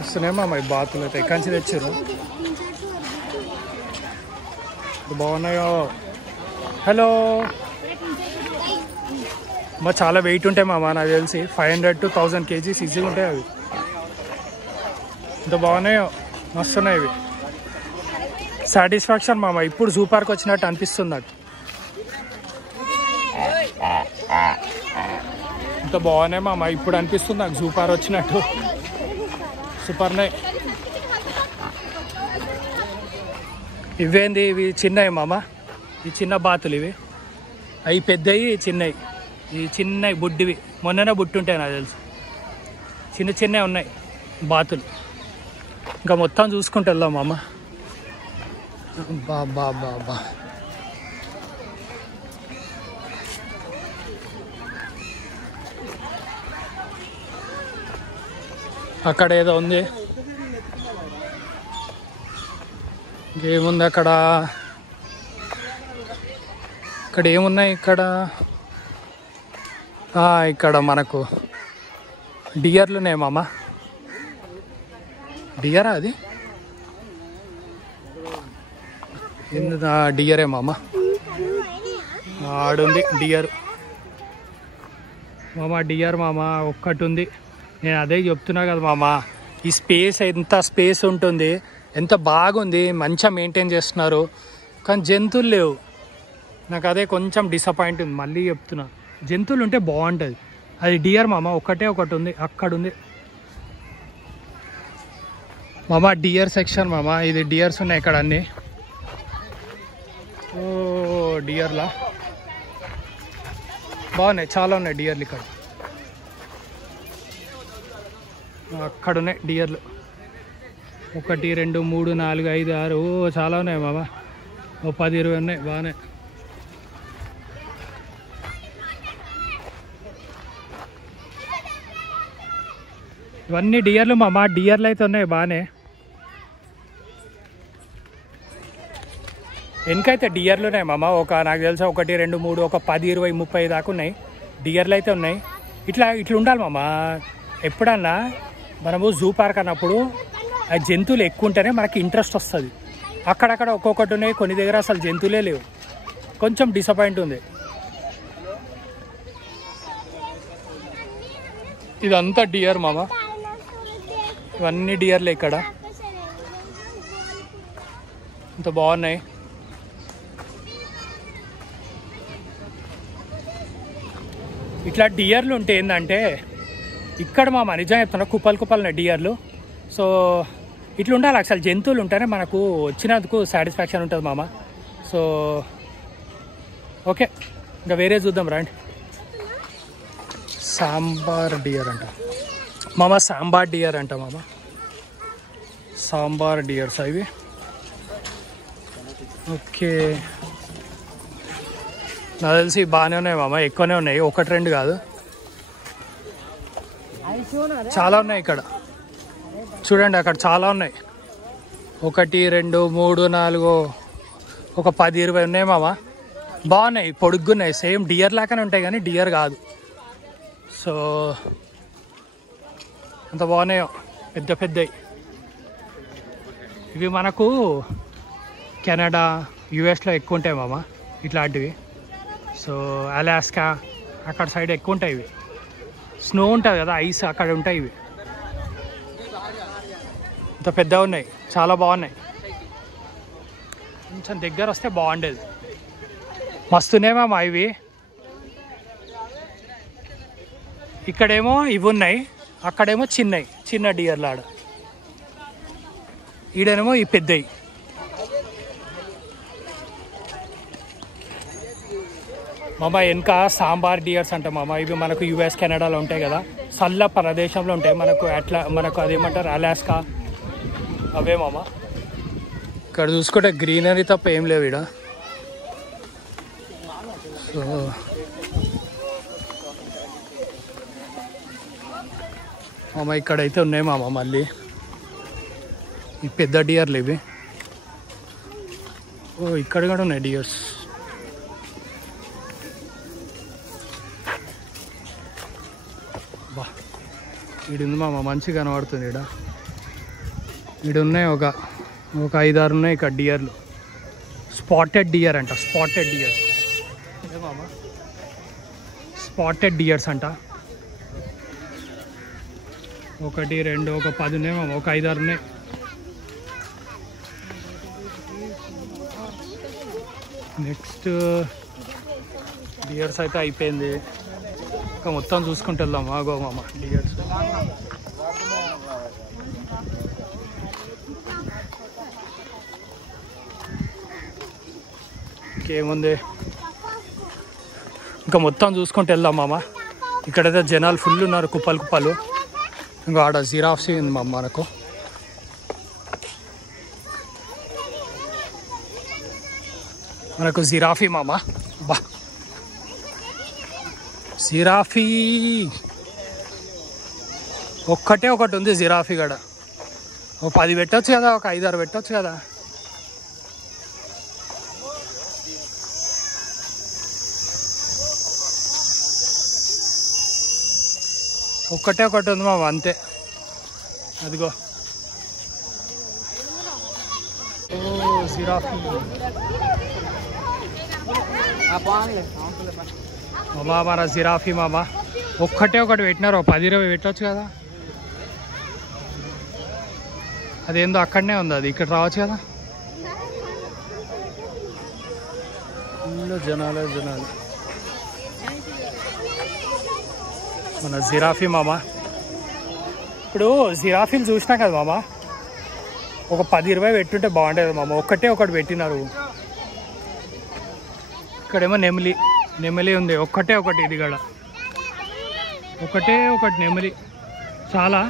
వస్తున్నాయి మామ ఈ బాతులు అయితే. ఎక్కడి నుంచి తెచ్చారు, బాగున్నాయో. హలో మా, చాలా వెయిట్ ఉంటాయి మామ. నాకు తెలిసి 500 to 1000 kgs ఈజీగా ఉంటాయి అవి. ఎంత బాగున్నాయో, మస్తున్నాయి ఇవి. సాటిస్ఫాక్షన్ మామ. ఇప్పుడు జూ పార్క్ వచ్చినట్టు అనిపిస్తుంది నాకు. ఎంత బాగున్నాయి మామ, ఇప్పుడు అనిపిస్తుంది నాకు జూ పార్క్ వచ్చినట్టు. సూపర్నే. ఇవేంది, ఇవి చిన్నవి మామ. ఈ చిన్న బాతులు ఇవి. అవి పెద్దవి, చిన్నవి. ఈ చిన్నవి బుడ్డివి, మొన్ననే బుట్టుంటాయి నాకు తెలుసు. చిన్న చిన్నవి ఉన్నాయి బాతులు. ఇంకా మొత్తం చూసుకుంటూ వెళ్దాం మామ. బాబా బాబా, అక్కడ ఏదో ఉంది, ఇంకేముంది అక్కడ. ఇక్కడ ఏమున్నాయి, ఇక్కడ మనకు డియర్లు ఉన్నాయి మామ. డియరా అది, డియరే మామ. ఆడుంది డియర్ మామ. డియర్ మామ ఒక్కటి ఉంది. నేను అదే చెప్తున్నా కదా మామ, ఈ స్పేస్ ఎంత స్పేస్ ఉంటుంది, ఎంత బాగుంది, మంచిగా మెయింటైన్ చేస్తున్నారు. కానీ జంతువులు లేవు. నాకు అదే కొంచెం డిసప్పాయింట్ ఉంది. మళ్ళీ చెప్తున్నా, జంతువులు ఉంటే బాగుంటుంది. అది డియర్ మామ, ఒకటి ఉంది, అక్కడ ఉంది మామ. డియర్ సెక్షన్ మామ. ఇది డియర్స్ ఉన్నాయి ఇక్కడ అన్నీ. ఓ డియర్లా బాగున్నాయి, చాలా ఉన్నాయి డియర్లు ఇక్కడ. అక్కడ ఉన్నాయి డియర్లు. 1 2 3 4 5 6, ఓ చాలా ఉన్నాయి మామ. ఓ 10 20 ఉన్నాయి, బాగానే. ఇవన్నీ డియర్లు మామ. డియర్లు అయితే ఉన్నాయి బాగానే. వెనకైతే డియర్లు ఉన్నాయి మామ. నాకు తెలుసా 1 2 3 ఒక 10 20 30 దాకా ఉన్నాయి డియర్లు అయితే ఉన్నాయి. ఇట్లా ఉండాలి మామ. ఎప్పుడన్నా మనము జూ పార్క్ అన్నప్పుడు ఆ జంతువులు ఎక్కువ ఉంటేనే మనకి ఇంట్రెస్ట్ వస్తుంది. అక్కడక్కడ ఒక్కొక్కటి ఉన్నాయి, కొన్ని దగ్గర అసలు జంతువులే లేవు. కొంచెం డిసప్పాయింట్ ఉంది. ఇదంతా డియర్ మామ. ఇవన్నీ డియర్లే ఇక్కడ. ఇంత బాగున్నాయి. ఇట్లా డియర్లు ఉంటే ఏంటంటే ఇక్కడ మామ నిజంగా చెప్తున్నా, కుప్పలు ఉన్నాయి డియర్లు. సో ఇట్లా ఉండాలి. అసలు జంతువులు ఉంటేనే మనకు వచ్చినందుకు సాటిస్ఫాక్షన్ ఉంటుంది మామ. సో ఓకే, ఇంకా వేరే చూద్దాం రండి. సాంబార్ డియర్ అంట మామ, సాంబార్ డియర్ అంట మామ, సాంబార్ డియర్స్ ఇవి. ఓకే, నాకు తెలిసి బాగానే ఉన్నాయి మామ, ఎక్కువనే ఉన్నాయి, 1-2 కాదు, చాలా ఉన్నాయి ఇక్కడ. చూడండి అక్కడ చాలా ఉన్నాయి, 1, 2, 3, 4, ఒక 10-20 ఉన్నాయి మామ. బాగున్నాయి, పొడుగున్నాయి, సేమ్ డియర్ లాగానే ఉంటాయి కానీ డియర్ కాదు. సో అంత బాగున్నాయో, పెద్ద పెద్దవి. ఇవి మనకు కెనడా, యుఎస్లో ఎక్కువ ఉంటాయి మామ ఇట్లాంటివి. సో అలాస్కా అక్కడ సైడ్ ఎక్కువ ఉంటాయి ఇవి. స్నో ఉంటుంది కదా, ఐస్ అక్కడ ఉంటాయి ఇవి. ఇంత పెద్దగా ఉన్నాయి, చాలా బాగున్నాయి. కొంచెం దగ్గర వస్తే బాగుండేది. మస్తున్నాయి మామ ఇవి. ఇక్కడేమో ఇవి ఉన్నాయి, అక్కడేమో చిన్న డియర్లు ఆడ, ఈడనేమో ఈ పెద్దవి. మామ వెనక సాంబార్ డియర్స్ అంట మామ. ఇవి మనకు యుఎస్, కెనడాలో ఉంటాయి కదా, చల్ల ప్రదేశంలో ఉంటాయి మనకు. మనకు అదేమంటారు, అలాస్కా, అవే మామ. ఇక్కడ చూసుకుంటే గ్రీనరీ తప్ప ఏం లేవు ఇక్కడ. సో మామ ఇక్కడైతే ఉన్నాయి మామ మళ్ళీ ఈ పెద్ద డియర్లు ఇవి. ఓ ఇక్కడ కూడా ఉన్నాయి డియర్స్. బా ఈడుంది మామ, మంచిగా కనబడుతుంది ఈడ. ఈడున్నాయి ఒక 5-6 ఉన్నాయి ఇక్కడ డియర్లు. స్పాటెడ్ డియర్ అంట, స్పాటెడ్ డియర్ మామ, స్పాటెడ్ డియర్స్ అంట. 1, 2, ఒక 10 ఉన్నాయి మామ, ఒక 5-6 ఉన్నాయి. నెక్స్ట్ డియర్స్ అయితే అయిపోయింది, ఇంకా మొత్తం చూసుకుంటూ వెళ్దాం. ఆగో మామ డియర్స్. ఇంకేముంది, ఇంకా మొత్తం చూసుకుంటూ వెళ్దాం మామ. ఇక్కడైతే జనాలు ఫుల్ ఉన్నారు, కుప్పలు. ఇంకా ఆడ జిరాఫ్స్ ఉంది మామ మనకు. జిరాఫీ మామ. బా జిరాఫీ ఒకటి ఉంది జిరాఫీ గడ. ఒక 10 పెట్టచ్చు కదా, ఒక 5-6 పెట్టచ్చు కదా. ఒకటి ఉంది మామ, అంతే. అదిగో ఓ జిరాఫీ మామ, మన జిరాఫీ మామ. ఒకటి పెట్టినారు, 10-20 పెట్టవచ్చు కదా. అదేందో అక్కడనే ఉంది, అది ఇక్కడ రావచ్చు కదా. జనాలు మన జిరాఫీ మామ. ఇప్పుడు జిరాఫీలు చూసినా కదా మామ, ఒక 10-20 పెట్టుంటే బాగుండేది మామ. ఒకటి పెట్టినారు. ఇక్కడేమో నెమిలి ఉంది, ఒకటి ఇది కూడా ఒకటి నెమిలి. చాలా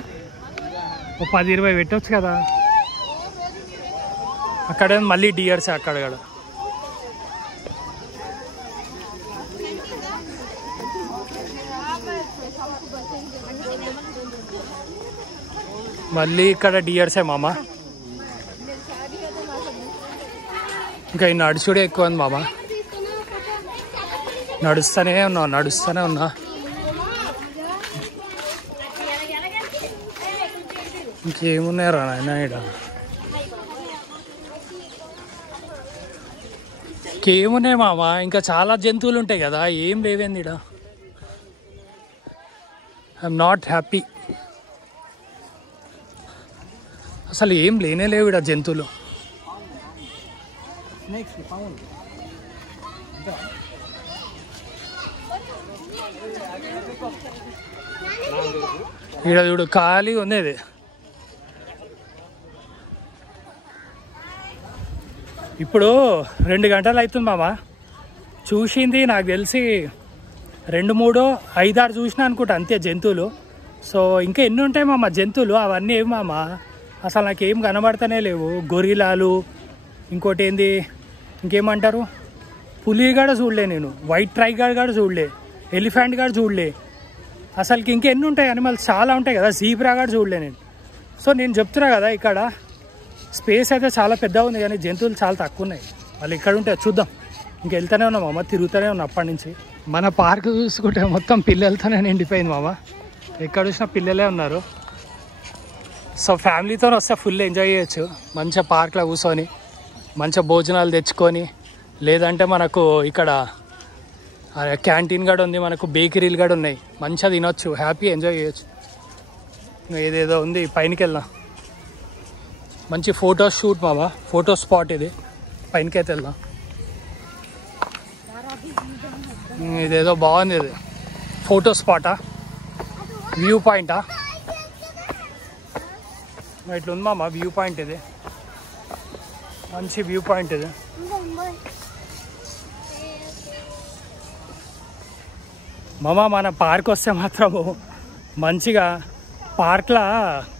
ఒక 10-20 పెట్టవచ్చు కదా. అక్కడ మళ్ళీ డియర్స్ అక్కడ కూడా. మళ్ళీ ఇక్కడ డియర్సే మామ. ఇంకా ఈ నడుచుడే ఎక్కువ ఉంది మామ. నడుస్తూనే ఉన్నా. ఇంకేమున్నాయరా నాయన ఈడ, ఇంకేమున్నాయి మామ. ఇంకా చాలా జంతువులు ఉంటాయి కదా, ఏం లేవేంది ఈడ. I'm not happy. అసలు ఏం లేవు ఈడ జంతువులు. ఈడ చూడు ఖాళీ ఉంది. ఇది ఇప్పుడు 2 గంటలు అవుతుంది మామ. చూసింది నాకు తెలిసి 2, 3, 5, 6 చూసినా అనుకుంటా అంతే జంతువులు. సో ఇంకా ఎన్ని ఉంటాయి మామ జంతువులు, అవన్నీ ఏమి మామ అసలు నాకేం కనబడతానే లేవు. గొరిలాలు, ఇంకోటి ఏంది ఇంకేమంటారు, పులి కూడా చూడలే నేను, వైట్ టైగర్ కూడా చూడలే, ఎలిఫెంట్ కూడా చూడలే. అసలుకి ఇంకెన్ని ఉంటాయి అనిమల్స్, చాలా ఉంటాయి కదా. జీబ్రా కూడా చూడలే నేను. సో నేను చెప్తున్నా కదా, ఇక్కడ స్పేస్ అయితే చాలా పెద్దగా ఉంది కానీ జంతువులు చాలా తక్కువ ఉన్నాయి. వాళ్ళు ఇక్కడ ఉంటే చూద్దాం. ఇంక వెళ్తూనే ఉన్నాం మామ, తిరుగుతూనే ఉన్నాం అప్పటి నుంచి. మన పార్క్ చూసుకుంటే మొత్తం పిల్లలతోనే నిండిపోయింది మామ. ఎక్కడ చూసినా పిల్లలే ఉన్నారు. సో ఫ్యామిలీతో వస్తే ఫుల్ ఎంజాయ్ చేయొచ్చు. మంచిగా పార్క్లో కూర్చొని మంచిగా భోజనాలు తెచ్చుకొని, లేదంటే మనకు ఇక్కడ క్యాంటీన్ కూడా ఉంది, మనకు బేకరీలు కూడా ఉన్నాయి, మంచిగా తినొచ్చు, హ్యాపీ ఎంజాయ్ చేయొచ్చు. ఏదేదో ఉంది, పైనకి వెళ్దాం. మంచి ఫోటో షూట్ మామ, ఫోటో స్పాట్ ఇది, పైనకైతే వెళ్దాం. ఇదేదో బాగుంది, ఇది ఫోటో స్పాటా, వ్యూ పాయింటా, ఇట్లా ఉంది మామ వ్యూ పాయింట్. ఇది మంచి వ్యూ పాయింట్ ఇది. మామ మన పార్క్ వస్తే మాత్రము మంచిగా పార్క్లో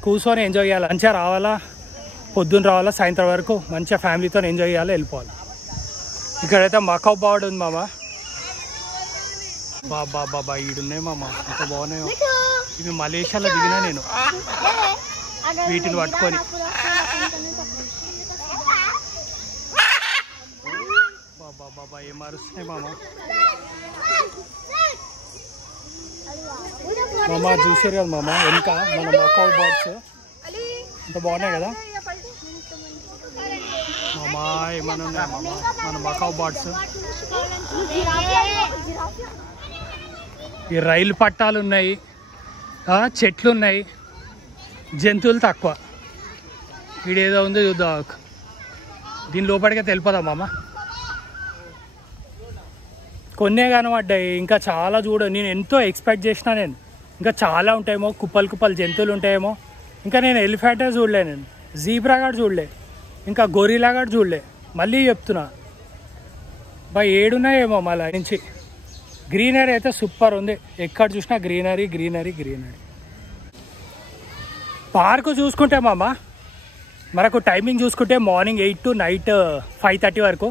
కూర్చొని ఎంజాయ్ చేయాలి. మంచిగా రావాలా, పొద్దున్న రావాలా, సాయంత్రం వరకు మంచిగా ఫ్యామిలీతో ఎంజాయ్ చేయాలి, వెళ్ళిపోవాలి. ఇక్కడైతే మకావ్ బర్డ్ ఉంది మామ. బాబా ఈడున్నాయి మామ, ఎంత బాగున్నాయో. ఇవి మలేషియాలో దిగినా నేను వీటిని పట్టుకొని. బాబా ఏం మారుస్తున్నాయి మామ. మామ చూసారు కదా మామ, వెనుక మన మకావ్ బర్డ్స్ ఎంత బాగున్నాయి కదా మామ. ఏమన్నా ఉన్నాయి మామ మన మకావ్ బర్డ్స్. ఈ రైలు పట్టాలు ఉన్నాయి, చెట్లు ఉన్నాయి, జంతువులు తక్కువ. వీడేదో ఉందో చూద్దాం, దీని లోపలికే తెలిపోదా మామ. కొన్నే కనబడ్డాయి, ఇంకా చాలా నేను ఎంతో ఎక్స్పెక్ట్ చేసినా. నేను ఇంకా చాలా ఉంటాయేమో, కుప్పలు జంతువులు ఉంటాయేమో. ఇంకా నేను ఎలిఫెంటే చూడలే, నేను జీబ్రా కూడా చూడలే, ఇంకా గొరిలా కూడా చూడలే. మళ్ళీ చెప్తున్నా బాయ్, 7 ఉన్నాయేమో మళ్ళీ నుంచి. గ్రీనరీ అయితే సూపర్ ఉంది, ఎక్కడ చూసినా గ్రీనరీ. పార్కు చూసుకుంటే మామ మనకు టైమింగ్ చూసుకుంటే మార్నింగ్ 8 to నైట్ 5:30 వరకు.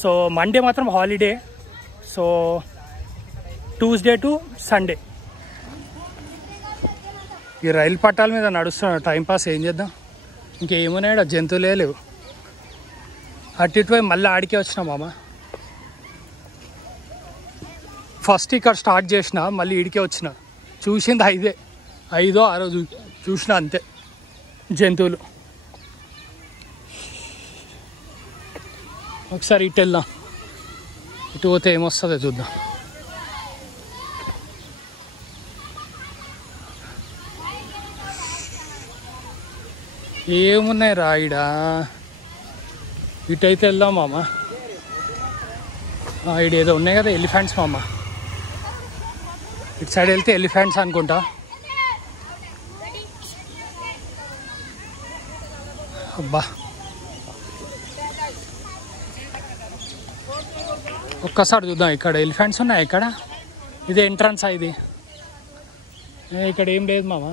సో మండే మాత్రం holiday. So Tuesday to Sunday ఈ రైలు పట్టాల మీద నడుస్తున్నాడు, టైంపాస్ ఏం చేద్దాం. ఇంకేమున్నాయో జంతువులే లేవు. అటు ఇటు మళ్ళీ ఆడికే వచ్చినా మామ. ఫస్ట్ ఇక్కడ స్టార్ట్ చేసిన, మళ్ళీ ఈడికే వచ్చిన. చూసింది 5, 6 చూసిన అంతే జంతువులు. ఒకసారి ఇటు వెళ్దాం, ఇటు పోతే ఏమొస్తుందో చూద్దాం. ఏమున్నాయి రాయిడా, ఇటు అయితే వెళ్దాం మామ. ఇడేదో ఉన్నాయి కదా ఎలిఫెంట్స్ మామ, ఇటు సైడ్ వెళ్తే ఎలిఫెంట్స్ అనుకుంటా. అబ్బా ఒక్కసారి చూద్దాం. ఇక్కడ ఎలిఫెంట్స్ ఉన్నాయి, ఇక్కడ ఇదే ఎంట్రన్స్. ఇది ఇక్కడ ఏం లేదు మామ.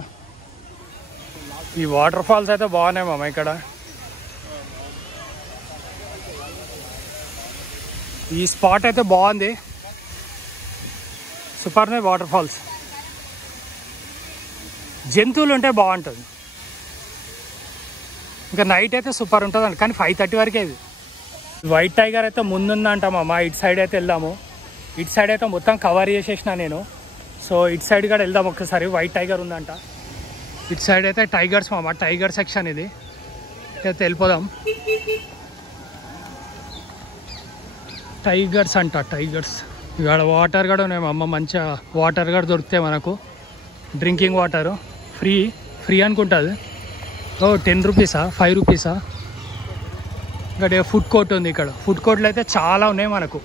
ఈ వాటర్ ఫాల్స్ అయితే బాగున్నాయి మామ. ఇక్కడ ఈ స్పాట్ అయితే బాగుంది, సూపర్నే వాటర్ ఫాల్స్. జంతువులు ఉంటే బాగుంటుంది. ఇంకా నైట్ అయితే సూపర్ ఉంటుంది అండి, కానీ 5:30 వరకే. ఇది వైట్ టైగర్ అయితే ముందుందంట మామ. ఇటు సైడ్ అయితే వెళ్దాము. ఇటు సైడ్ అయితే మొత్తం కవర్ చేసేసిన నేను. సో ఇటు సైడ్ కూడా వెళ్దాం ఒక్కసారి. వైట్ టైగర్ ఉందంట. ఇటు సైడ్ అయితే టైగర్స్ మామ, టైగర్ సెక్షన్ ఇది. అయితే వెళ్ళిపోదాం. టైగర్స్ అంట, టైగర్స్. ఇక్కడ వాటర్ కూడా ఉన్నాయి మామ, మంచిగా వాటర్ కూడా దొరుకుతాయి మనకు. డ్రింకింగ్ వాటరు ఫ్రీ అనుకుంటుంది. 10 రూపీసా 5 రూపీసా. ఇక్కడ ఫుడ్ కోర్ట్ ఉంది. ఇక్కడ ఫుడ్ కోర్ట్లో అయితే చాలా ఉన్నాయి మనకు,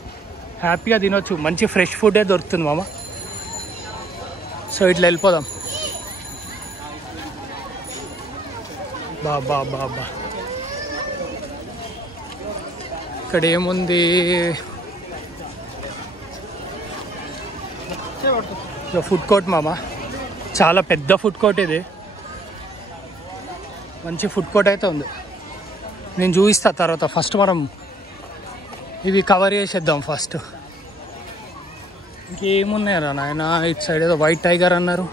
హ్యాపీగా తినొచ్చు. మంచి ఫ్రెష్ ఫుడే దొరుకుతుంది మామ. సో ఇట్లా వెళ్ళిపోదాం. బాబా ఇక్కడ ఏముంది, ఫుడ్ కోర్ట్ మామ, చాలా పెద్ద ఫుడ్ కోర్ట్ ఇది, మంచి ఫుడ్ కోర్ట్ అయితే ఉంది. నేను చూపిస్తా తర్వాత. ఫస్ట్ మనం ఇవి కవర్ చేసేద్దాం ఫస్ట్. ఇంకేమున్నాయరా నాయన, ఇటు సైడ్ ఏదో వైట్ టైగర్ అన్నారు,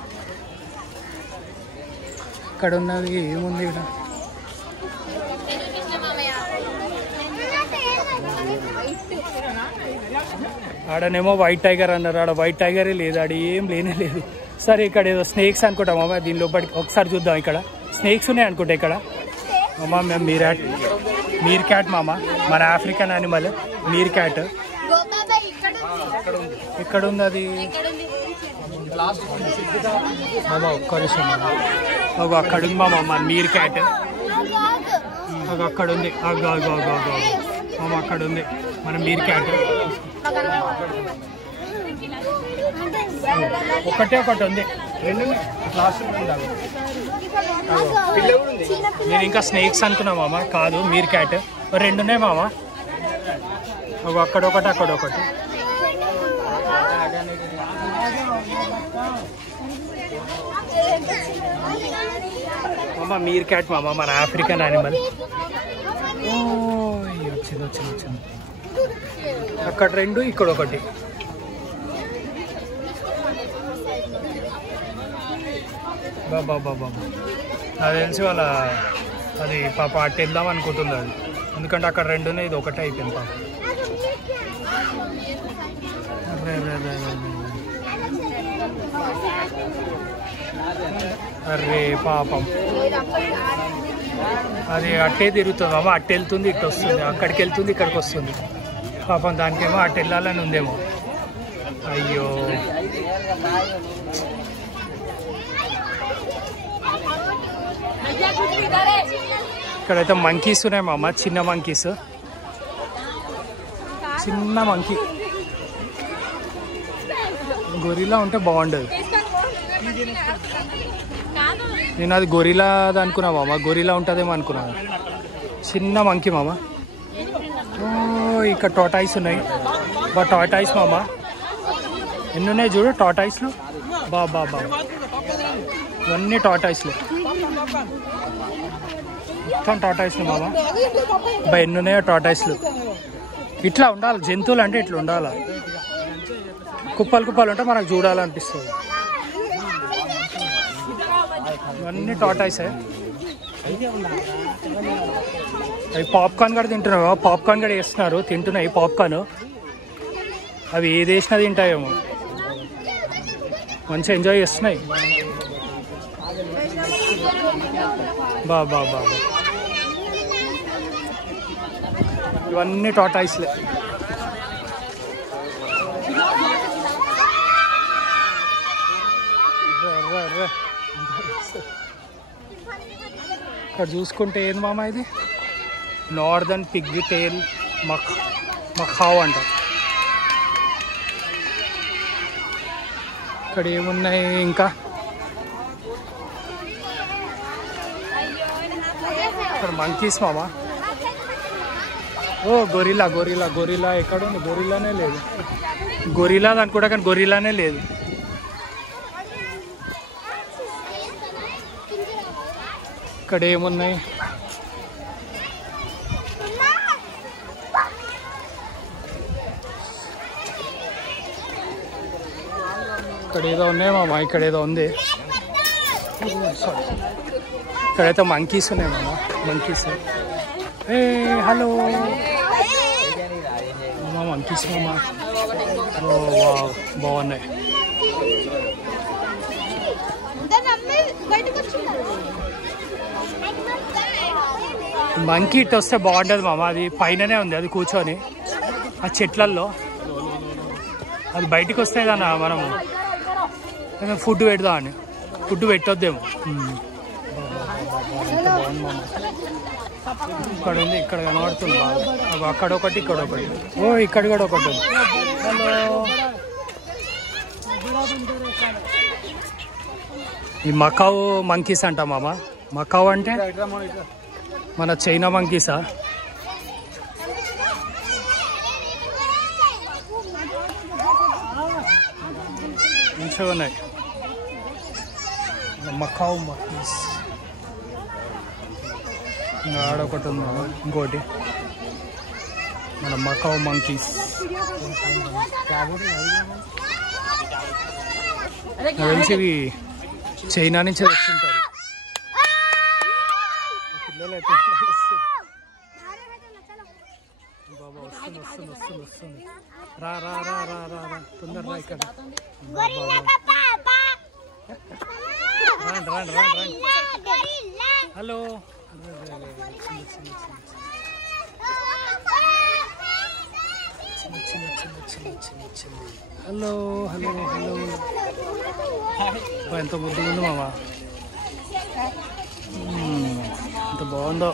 ఇక్కడ ఉన్నది ఏముంది ఇక్కడ? ఆడనేమో వైట్ టైగర్ అన్నారు, ఆడ వైట్ టైగరే లేదు, ఆడ ఏం లేనే లేదు. సరే ఇక్కడ ఏదో స్నేక్స్ అనుకుంటా మామ, దీని లోపలికి ఒకసారి చూద్దాం. ఇక్కడ స్నేక్స్ ఉన్నాయి అనుకుంటా ఇక్కడ మామ. మేము మీర్ క్యాట్ మామ, మన ఆఫ్రికన్ యానిమల్ మీర్ క్యాట్. ఎక్కడ ఉంది అది మామ? ఒక్క నిమిషం మామ. అక్కడ ఉంది మామ మన మీర్ క్యాట్, అక్కడ ఉంది మామ, అక్కడ ఉంది మన మీర్ క్యాట్. ఒకటే ఒకటి ఉంది, రెండు లాస్ట్. నేను ఇంకా స్నేక్స్ అనుకున్నా మామ, కాదు మీర్ క్యాట్. రెండు ఉన్నాయి మామ, అక్కడొకటి అక్కడొకటి. మామ మీర్ క్యాట్ మామ, మన ఆఫ్రికన్ యానిమల్. వచ్చింది వచ్చింది వచ్చింది. అక్కడ రెండు, ఇక్కడ ఒకటి. బాబా బాబా నాకు తెలిసి వాళ్ళ అది పాప అటు వెళ్దాం అనుకుంటుంది అది, ఎందుకంటే అక్కడ రెండునే, ఇది ఒకటే అయిపోయింది పాప. అరే పాపం, అది అట్టే తిరుగుతుంది అమ్మ, అట్టు వెళ్తుంది ఇటు వస్తుంది, అక్కడికి వెళ్తుంది ఇక్కడికి వస్తుంది. పాపం దానికేమో అటు వెళ్ళాలని ఉందేమో. అయ్యో ఇక్కడైతే మంకీస్ ఉన్నాయి మామ, చిన్న మంకీస్, చిన్న మంకీ. గొరిలా ఉంటే బాగుండదు. నేను అది గొరిలాది అనుకున్నా మామ, గొరిలా ఉంటుందేమో అనుకున్నాను. చిన్న మంకీ మామ. ఓ ఇక్కడ టాటాయిస్ ఉన్నాయి, బా టాటాయిస్ మామ. ఎన్ని ఉన్నాయి చూడు టాటాయిస్లు, బా ఇవన్నీ టాటాయిస్లు, మొత్తం టాటాయిస్లు మామ. బా ఎన్ని ఉన్నాయో టాటాయిస్లు. ఇట్లా ఉండాలి జంతువులు అంటే, ఇట్లా ఉండాలి. కుప్పలు కుప్పలు ఉంటే మనకు చూడాలనిపిస్తుంది. ఇవన్నీ టాటాయిసే. అవి పాప్కార్న్ కూడా తింటున్నావా? పాప్కార్న్ కూడా వేస్తున్నారు, తింటున్నాయి పాప్కార్న్. అవి ఏది వేసినా తింటాయేమో, మంచిగా ఎంజాయ్ చేస్తున్నాయి. బా ఇవన్నీ టాటాయిస్లే. ఇక్కడ చూసుకుంటే ఏంది మామ ఇది? నార్దర్న్ పిగ్ టేల్ మఖావ్ అంట. ఇక్కడ ఏమున్నాయి ఇంకా? ఇక్కడ మంకీస్ మామ. ఓ గొరిలా ఎక్కడ ఉంది? గొరిలానే లేదు. గొరిలా అనుకుంటా కానీ గొరిలానే లేదు. ఇక్కడ ఏమున్నాయి? ఇక్కడ ఏదో ఉన్నాయి మామ, ఇక్కడ ఏదో ఉంది. ఇక్కడైతే మంకీస్ ఉన్నాయి మామ, మంకీస్. ఏ హలో మామ, మంకీస్ మామ. ఓ వావ్, బాగున్నాయి. మంకీ ఇట్ వస్తే బాగుంటుంది మామ. అది పైననే ఉంది, అది కూర్చొని ఆ చెట్లల్లో. అది బయటికి వస్తే కదా మనము ఫుడ్ పెడదామని. ఫుడ్ పెట్టొద్దేమో. బాగుంది మామ. ఇక్కడ ఉంది, ఇక్కడ కనబడుతుంది బాగా. అక్కడ ఒకటి, ఇక్కడ ఒకటి. ఓ ఇక్కడ కూడా ఒకటి ఉంది. హలో. ఈ మకావ్ మంకీస్ అంట మామ. మకావ్ అంటే మన చైనా మంకీసా? మంచిగా ఉన్నాయి. మకావ్ మంకీస్ ఆడొకటి ఉంది, ఇంకోటి మన మకావ్ మంకీస్. తెలిసి ఇవి చైనా నుంచి వచ్చింటారు. పిల్లలు అయితే బాబా వస్తుంది వస్తుంది వస్తుంది వస్తుంది. రా రా రా రా రా రా తొందరగా ఇక్కడ రాండి రాండి రాండి రాండి. Hello hello hello hello. ఎంత ముద్దుగా ఉంది మామ, ఎంత బాగుందో.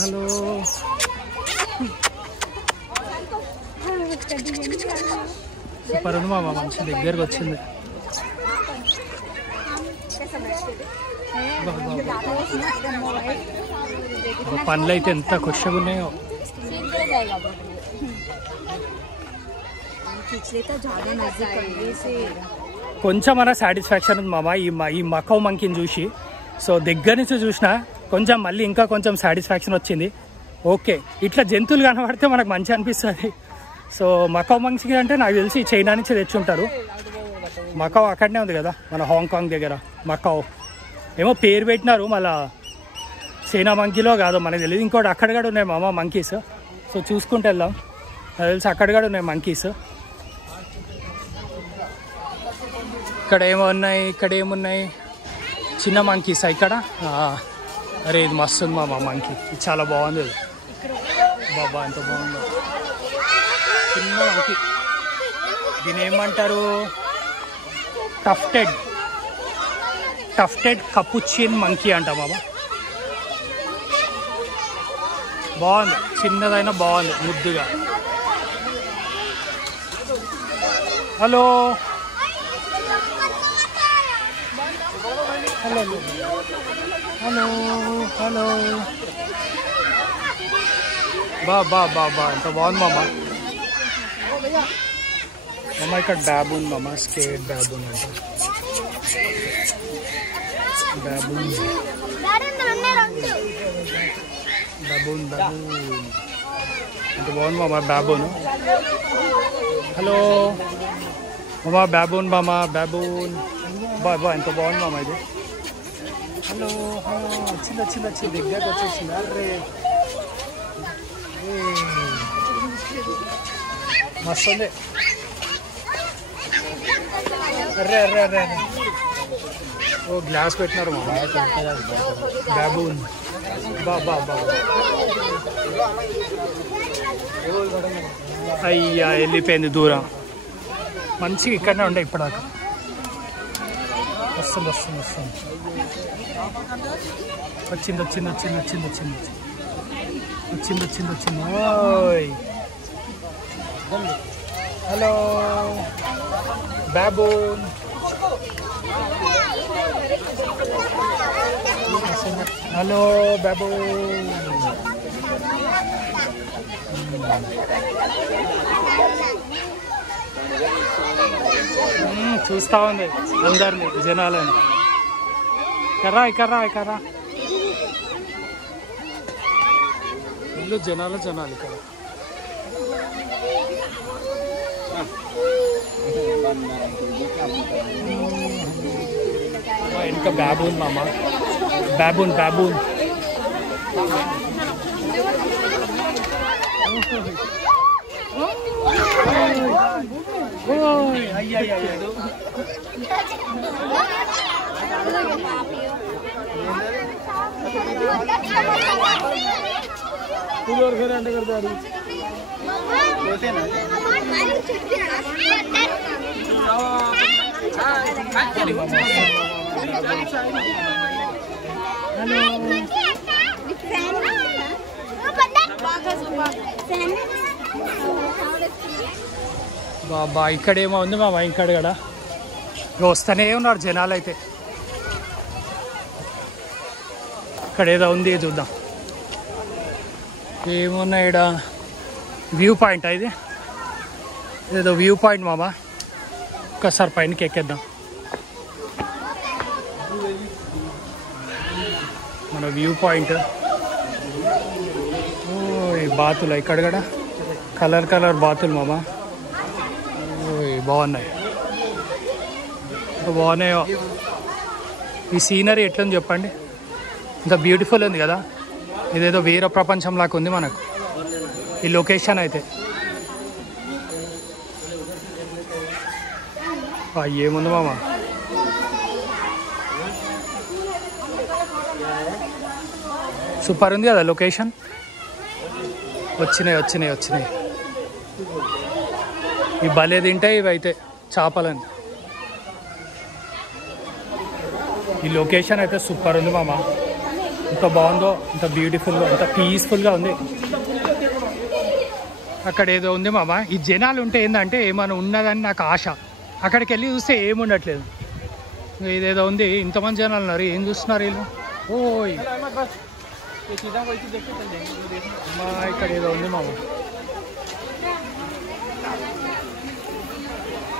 హలో సూపర్ ఉంది మామ, మంచి దగ్గరకు వచ్చింది. పండ్లు అయితే ఎంత ఖుషిగా ఉన్నాయో. కొంచెం అన్న సాటిస్ఫాక్షన్ ఉంది మామ ఈ మకావ్ మంకీని చూసి. సో దగ్గర నుంచి చూసిన కొంచెం మళ్ళీ ఇంకా కొంచెం సాటిస్ఫాక్షన్ వచ్చింది. ఓకే, ఇట్లా జంతువులు కనబడితే మనకు మంచి అనిపిస్తుంది. సో మకావ్ మంకీ అంటే నాకు తెలిసి చైనా నుంచి తెచ్చుంటారు. మకావ్ అక్కడనే ఉంది కదా మన హాంకాంగ్ దగ్గర. మకావ్ ఏమో పేరు పెట్టినారు, మళ్ళా చైనా మంకీలో కాదు మనకు తెలియదు. ఇంకోటి అక్కడ కూడా ఉన్నాయి మామ మంకీస్. సో చూసుకుంటూ వెళ్దాం, నాకు తెలిసి అక్కడ కూడా ఉన్నాయి మంకీస్. ఇక్కడ ఏమో ఉన్నాయి, ఇక్కడ ఏమున్నాయి చిన్న మంకీస్ ఇక్కడ. అరే ఇది మస్తు ఉంది మామ మంకీ, ఇది చాలా బాగుంది. అది బాబా ఎంత బాగుందో, చిన్న మంకీ. దీని ఏమంటారు, టఫ్టెడ్ కపుచిన్ మంకీ అంట మామ. బాగుంది, చిన్నదైనా బాగుంది ముద్దుగా. Hello hello hello hello. బా బా బా బా ఎంత బాగుంది మామ. మామ ఇక్కడ బాబూన్ మామ, స్కేట్ బాబూన్ అంట. బాబూన్ బాబూన్ బాబూన్ ఎంత బాగుంది మామ బాబూన్. హలో మామ బాబూన్ మామ, బాబూన్ బా బా ఎంత బాగుంది మామ ఇది. హలో హలో వచ్చింది వచ్చింది వచ్చింది, దగ్గరకు వచ్చేసింది. అరే మస్తు ఉంది. అర్రే అర్రే అర్రే అర్రే. ఓ గ్లాస్ పెట్టినారు మామ. బాబూన్ బా బా బా. అయ్యా వెళ్ళిపోయింది దూరం. మంచిగా ఇక్కడనే ఉండే ఇప్పటిదాకా. వస్తుంది వస్తుంది వస్తుంది. వచ్చింది వచ్చింది వచ్చింది వచ్చింది వచ్చింది వచ్చింది వచ్చింది వచ్చింది. ఓయ్ హలో బాబూన్. Hello baboon. చూస్తా ఉంది అందరినీ జనాలని. కర్రా కర్రా కర్రా ఇల్లు జనాలు జనాలు ఇక్కడ. వెనక బాబూన్ మామ, బాబూన్ బాబూన్. బాబా ఇక్కడేమో ఉంది మామ, ఇక్కడ కూడా వస్తూనే ఉన్నారు జనాలు అయితే. ఇక్కడ ఏదో ఉంది చూద్దాం. ఏమున్నాయి ఇక్కడ, వ్యూ పాయింట్ ఇది. ఏదో వ్యూ పాయింట్ మామ, ఒక్కసారి పైనకి ఎక్కేద్దాం. మన వ్యూ పాయింట్. ఓ బాతులు ఇక్కడ కూడా కలర్ కలర్ బాతులు మామ. బాగున్నాయి, బాగున్నాయో. ఈ సీనరీ ఎట్లని చెప్పండి, ఇంత బ్యూటిఫుల్ ఉంది కదా. ఇదేదో వేరే ప్రపంచం లాగా ఉంది మనకు ఈ లొకేషన్ అయితే. ఏముంది మామ, సూపర్ ఉంది కదా లొకేషన్. వచ్చినాయి ఈ భలే తింటాయి ఇవి అయితే చేపలని. ఈ లొకేషన్ అయితే సూపర్ ఉంది మామ, ఎంత బాగుందో, ఎంత బ్యూటిఫుల్గా, ఎంత పీస్ఫుల్గా ఉంది. అక్కడ ఏదో ఉంది మామ, ఈ జనాలు ఉంటే ఏంటంటే ఏమైనా ఉన్నదని నాకు ఆశ. అక్కడికి వెళ్ళి చూస్తే ఏముండట్లేదు. ఇదేదో ఉంది, ఇంతమంది జనాలు ఉన్నారు, ఏం చూస్తున్నారు వీళ్ళు. ఓయ్ ఇక్కడ ఏదో ఉంది మామ,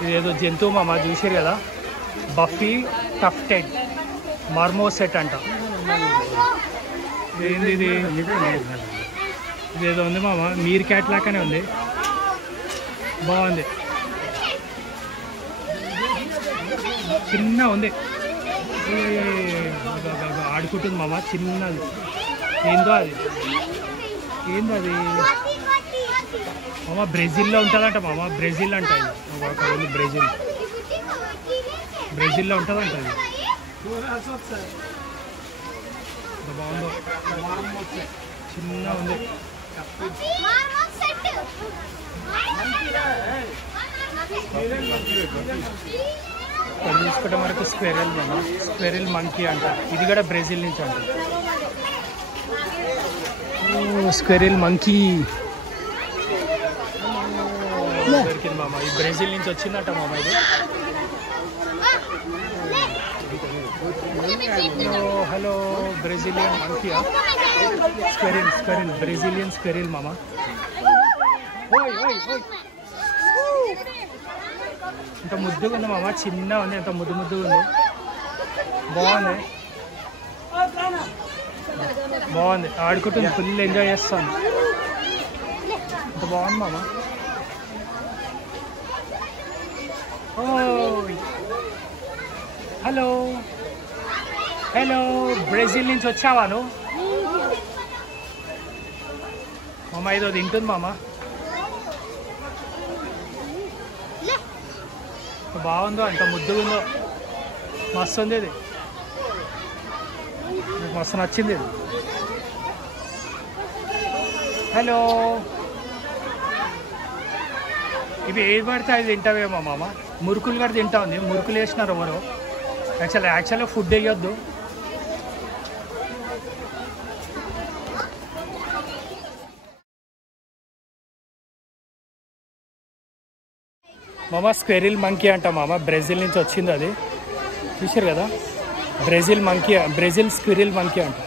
ఇదేదో జంతువు మామ, చూసారు కదా, బఫీ టఫ్టెడ్ మార్మోసెట్ అంట. ఏంది ఇది, ఇదేదో ఉంది మామ, మీర్ క్యాట్ లాగానే ఉంది, బాగుంది, చిన్న ఉంది, ఆడుకుంటుంది మామ, చిన్నది. ఏందో అది మామ, బ్రెజిల్లో ఉంటుందంట మామ, బ్రెజిల్ అంట ఇది. అక్కడ ఉంది బ్రెజిల్లో ఉంటుందంట ఇది. బాగుందో, చిన్న ఉంది. చూసుకుంటే మనకు స్క్వెరిల్ మంకీ అంట, ఇది కూడా బ్రెజిల్ నుంచి అంట. స్క్వెరిల్ మంకీ దొరికింది మామ, ఈ బ్రెజిల్ నుంచి వచ్చిందంట మామ ఇది. హలో బ్రెజిలియన్ మంకీయా, స్క్వెరిల్ బ్రెజిలియన్ స్క్వెరిల్ మామ. ఇంత ముద్దుగా ఉంది మామ, చిన్న ఉంది, ఎంత ముద్దుగా ఉంది, బాగుంది, ఆడుకుంటుంది, ఫుల్ ఎంజాయ్ చేస్తాను, ఇంత బాగుంది మామ. హలో బ్రెజిల్ నుంచి వచ్చావా నువ్వు మామ? ఏదో తింటుంది మామ, బాగుందో, ఎంత ముద్దుగా ఉందో, మస్తు ఉంది ఇది, నాకు మస్తు నచ్చింది ఇది. హలో, ఇవి ఏది పడితే అది తింటావేమో మామ. మురుకులు కూడా తింటా ఉంది, మురుకులు వేసినారు ఎవరు. యాక్చువల్గా ఫుడ్ వేయొద్దు. మామ స్క్వెరిల్ మంకీ అంట మామ, బ్రెజిల్ నుంచి వచ్చింది అది, చూసారు కదా, బ్రెజిల్ స్క్వెరిల్ మంకీ అంట.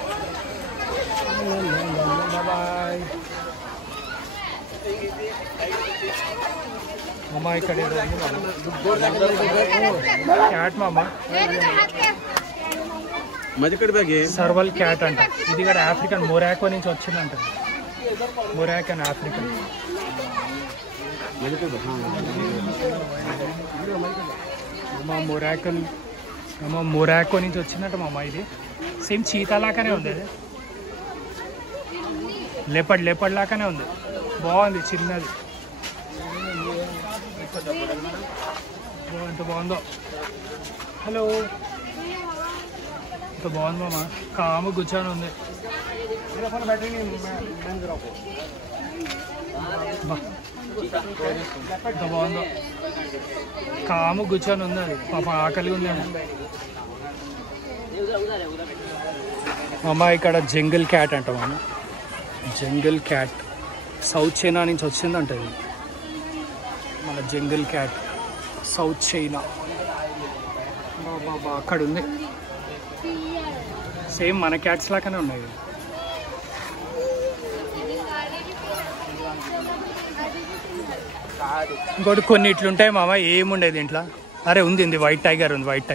మామ ఇక్కడ క్యాట్ మామ, సర్వల్ క్యాట్ అంట, ఇది కూడా ఆఫ్రికన్ మొరాకో నుంచి వచ్చిందంట, మొరాకన్ ఆఫ్రికన్. మొరాకో నుంచి వచ్చిందంట మామ, ఇది సేమ్ చీతా లాగానే ఉంది, అది లేపడ్ లాగానే ఉంది, బాగుంది, చిన్నది, ఎంత బాగుందో. హలో, ఎంత బాగుంది మామ, కాము కూర్చొని ఉంది, ఎంత బాగుందో, కాము కూర్చొని ఉంది, అది పాప ఆకలి ఉందేమో. మామ ఇక్కడ జంగిల్ క్యాట్ అంట మామ, జంగిల్ క్యాట్ సౌత్ చైనా నుంచి వచ్చిందంట ఇది, మన జంగిల్ క్యాట్ సౌత్ చైనా. బాబా అక్కడ ఉంది, సేమ్ మన క్యాట్స్ లాగానే ఉన్నాయి. ఇంకోటి కొన్ని ఇట్లుంటాయి మామ, ఏముండేది ఇంట్లో. అరే ఉంది వైట్ టైగర్ ఉంది, వైట్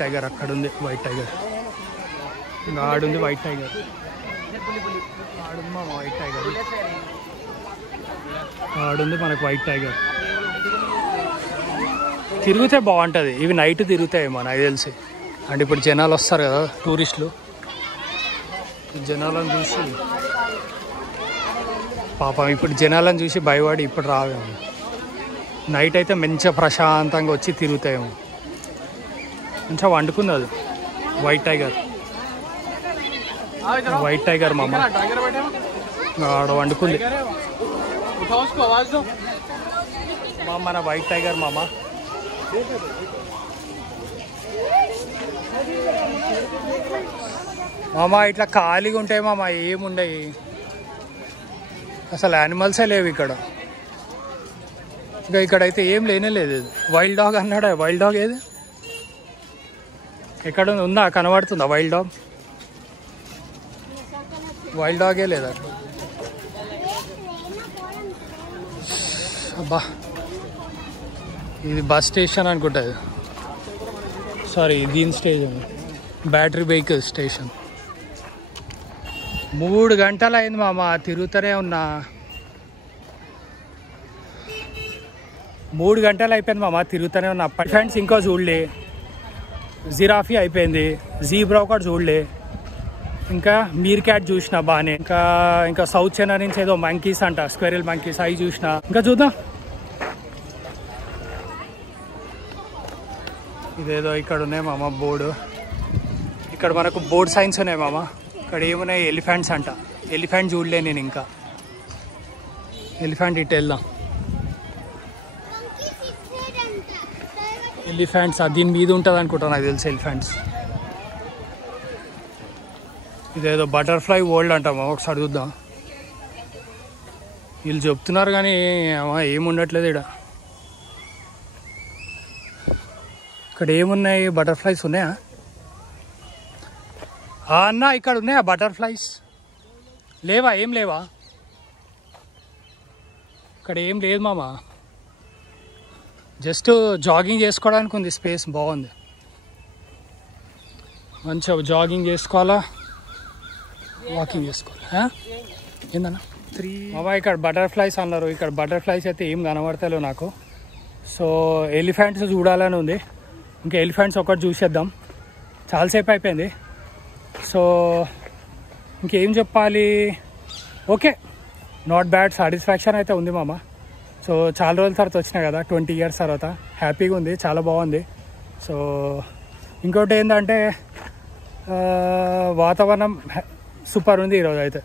టైగర్ అక్కడ ఉంది, వైట్ టైగర్ ఆడుంది, వైట్ టైగర్ ఆడుంది మామ, వైట్ టైగర్ ఆడుంది మనకు, వైట్ టైగర్. తిరిగితే బాగుంటుంది, ఇవి నైట్ తిరుగుతాయేమో నాకు తెలిసి. అంటే ఇప్పుడు జనాలు వస్తారు కదా టూరిస్టులు, జనాలను చూసి పాపం ఇప్పుడు జనాలను చూసి భయపడి ఇప్పుడు రావేమో. నైట్ అయితే మంచిగా ప్రశాంతంగా వచ్చి తిరుగుతాయేమో. మంచిగా వండుకుంది అది వైట్ టైగర్, వైట్ టైగర్ మామ ఆడ వండుకుంది మన వైట్ టైగర్ మామ. మామ ఇట్లా ఖాళీగా ఉంటాయి మామ, ఏముండయి అసలు, యానిమల్సే లేవు ఇక్కడ. ఇంకా ఇక్కడైతే ఏం లేనే లేదు. వైల్డ్ డాగ్ అన్నాడా, వైల్డ్ డాగ్ ఏది ఎక్కడ ఉందా, కనబడుతుందా వైల్డ్ డాగ్? వైల్డ్ డాగే లేదా? అబ్బా ఇది బస్ స్టేషన్ అనుకుంటుంది, సారీ దీని స్టేషన్, బ్యాటరీ వెహికల్ స్టేషన్. 3 గంటలు అయింది మామ, తిరుగుతూనే ఉన్నా. 3 గంటలు అయిపోయింది మామ, తిరుగుతూనే ఉన్నా. ఫ్రెండ్స్ ఇంకో చూడలే, జిరాఫీ అయిపోయింది, జీబ్రా ఒకటి చూడలే, ఇంకా మీర్ క్యాట్ చూసిన బాగానే, ఇంకా సౌత్ చైనా నుంచి ఏదో మంకీస్ అంట, స్క్వెరల్ మంకీస్, అవి చూసిన. ఇంకా చూద్దాం, ఇదేదో ఇక్కడ ఉన్నాయి మామ బోర్డు. ఇక్కడ మనకు బోర్డ్ సైన్స్ ఉన్నాయి మామ. ఇక్కడ ఏమున్నాయి, ఎలిఫెంట్స్ అంట. ఎలిఫెంట్ చూడలే నేను ఇంకా. ఎలిఫెంట్ ఇటు వెళ్దాం. ఎలిఫెంట్స్ దీని మీద ఉంటుంది అనుకుంటా నాకు తెలిసి, ఎలిఫెంట్స్. ఇదేదో బటర్ఫ్లై వరల్డ్ అంట మామ, ఒకసారి చూద్దాం. వీళ్ళు చెప్తున్నారు కానీ ఏముండట్లేదు ఇక్కడ ఏమున్నాయి, బటర్ఫ్లైస్ ఉన్నాయా అన్న? ఇక్కడ ఉన్నాయా బటర్ఫ్లైస్? లేవా, ఏం లేవా? ఇక్కడ ఏం లేదు మామ, జస్ట్ జాగింగ్ చేసుకోవడానికి ఉంది స్పేస్, బాగుంది. మంచిగా జాగింగ్ చేసుకోవాలా, వాకింగ్ చేసుకోవాలా. ఏందన్నా మామ ఇక్కడ బటర్ఫ్లైస్ అన్నారు. ఇక్కడ బటర్ఫ్లైస్ అయితే ఏం కనబడతలేవు నాకు. సో ఎలిఫెంట్స్ చూడాలని ఉంది. ఇంకా ఎలిఫెంట్స్ ఒకటి చూసేద్దాం, చాలాసేపు అయిపోయింది. సో ఇంకేం చెప్పాలి, ఓకే, నాట్ బ్యాడ్, సాటిస్ఫాక్షన్ అయితే ఉంది మామ. సో చాలా రోజుల తర్వాత వచ్చినా కదా, 20 years తర్వాత, హ్యాపీగా ఉంది, చాలా బాగుంది. సో ఇంకోటి ఏంటంటే వాతావరణం సూపర్ ఉంది ఈరోజు అయితే,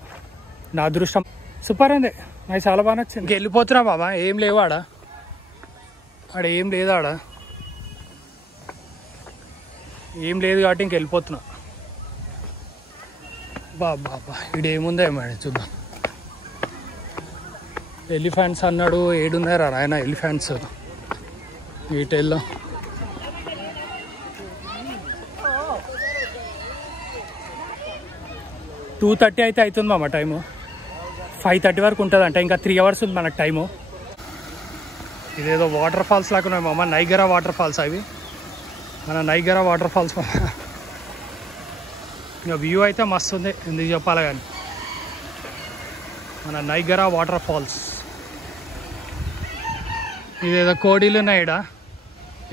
నా అదృష్టం సూపర్ ఉంది, నాకు చాలా బాగా నచ్చింది. ఇంక వెళ్ళిపోతున్నా మామ, ఏం లేవు ఆడ ఏం లేదు, ఏం లేదు కాబట్టి ఇంక వెళ్ళిపోతున్నా. బాబా ఇడేముందో ఏమో చూద్దాం. ఎలిఫెంట్స్ అన్నాడు, ఏడున్నారా ఆయన ఎలిఫెంట్స్? ఇటు వెళ్దాం. టూ 2:30 అయితే అవుతుంది మామ టైము, 5:30 వరకు ఉంటుందంట. ఇంకా 3 hours ఉంది మనకు టైము. ఇదేదో వాటర్ ఫాల్స్ లాగా ఉన్నాయి మామ, నైగరా వాటర్ ఫాల్స్ అవి, మన నైగరా వాటర్ ఫాల్స్ మామ. ఇంకా వ్యూ అయితే మస్తు ఉంది, ఎందుకు చెప్పాలి కానీ, మన నైగరా వాటర్ ఫాల్స్. ఇదేదో కోడీలు ఉన్నాయి ఈడ,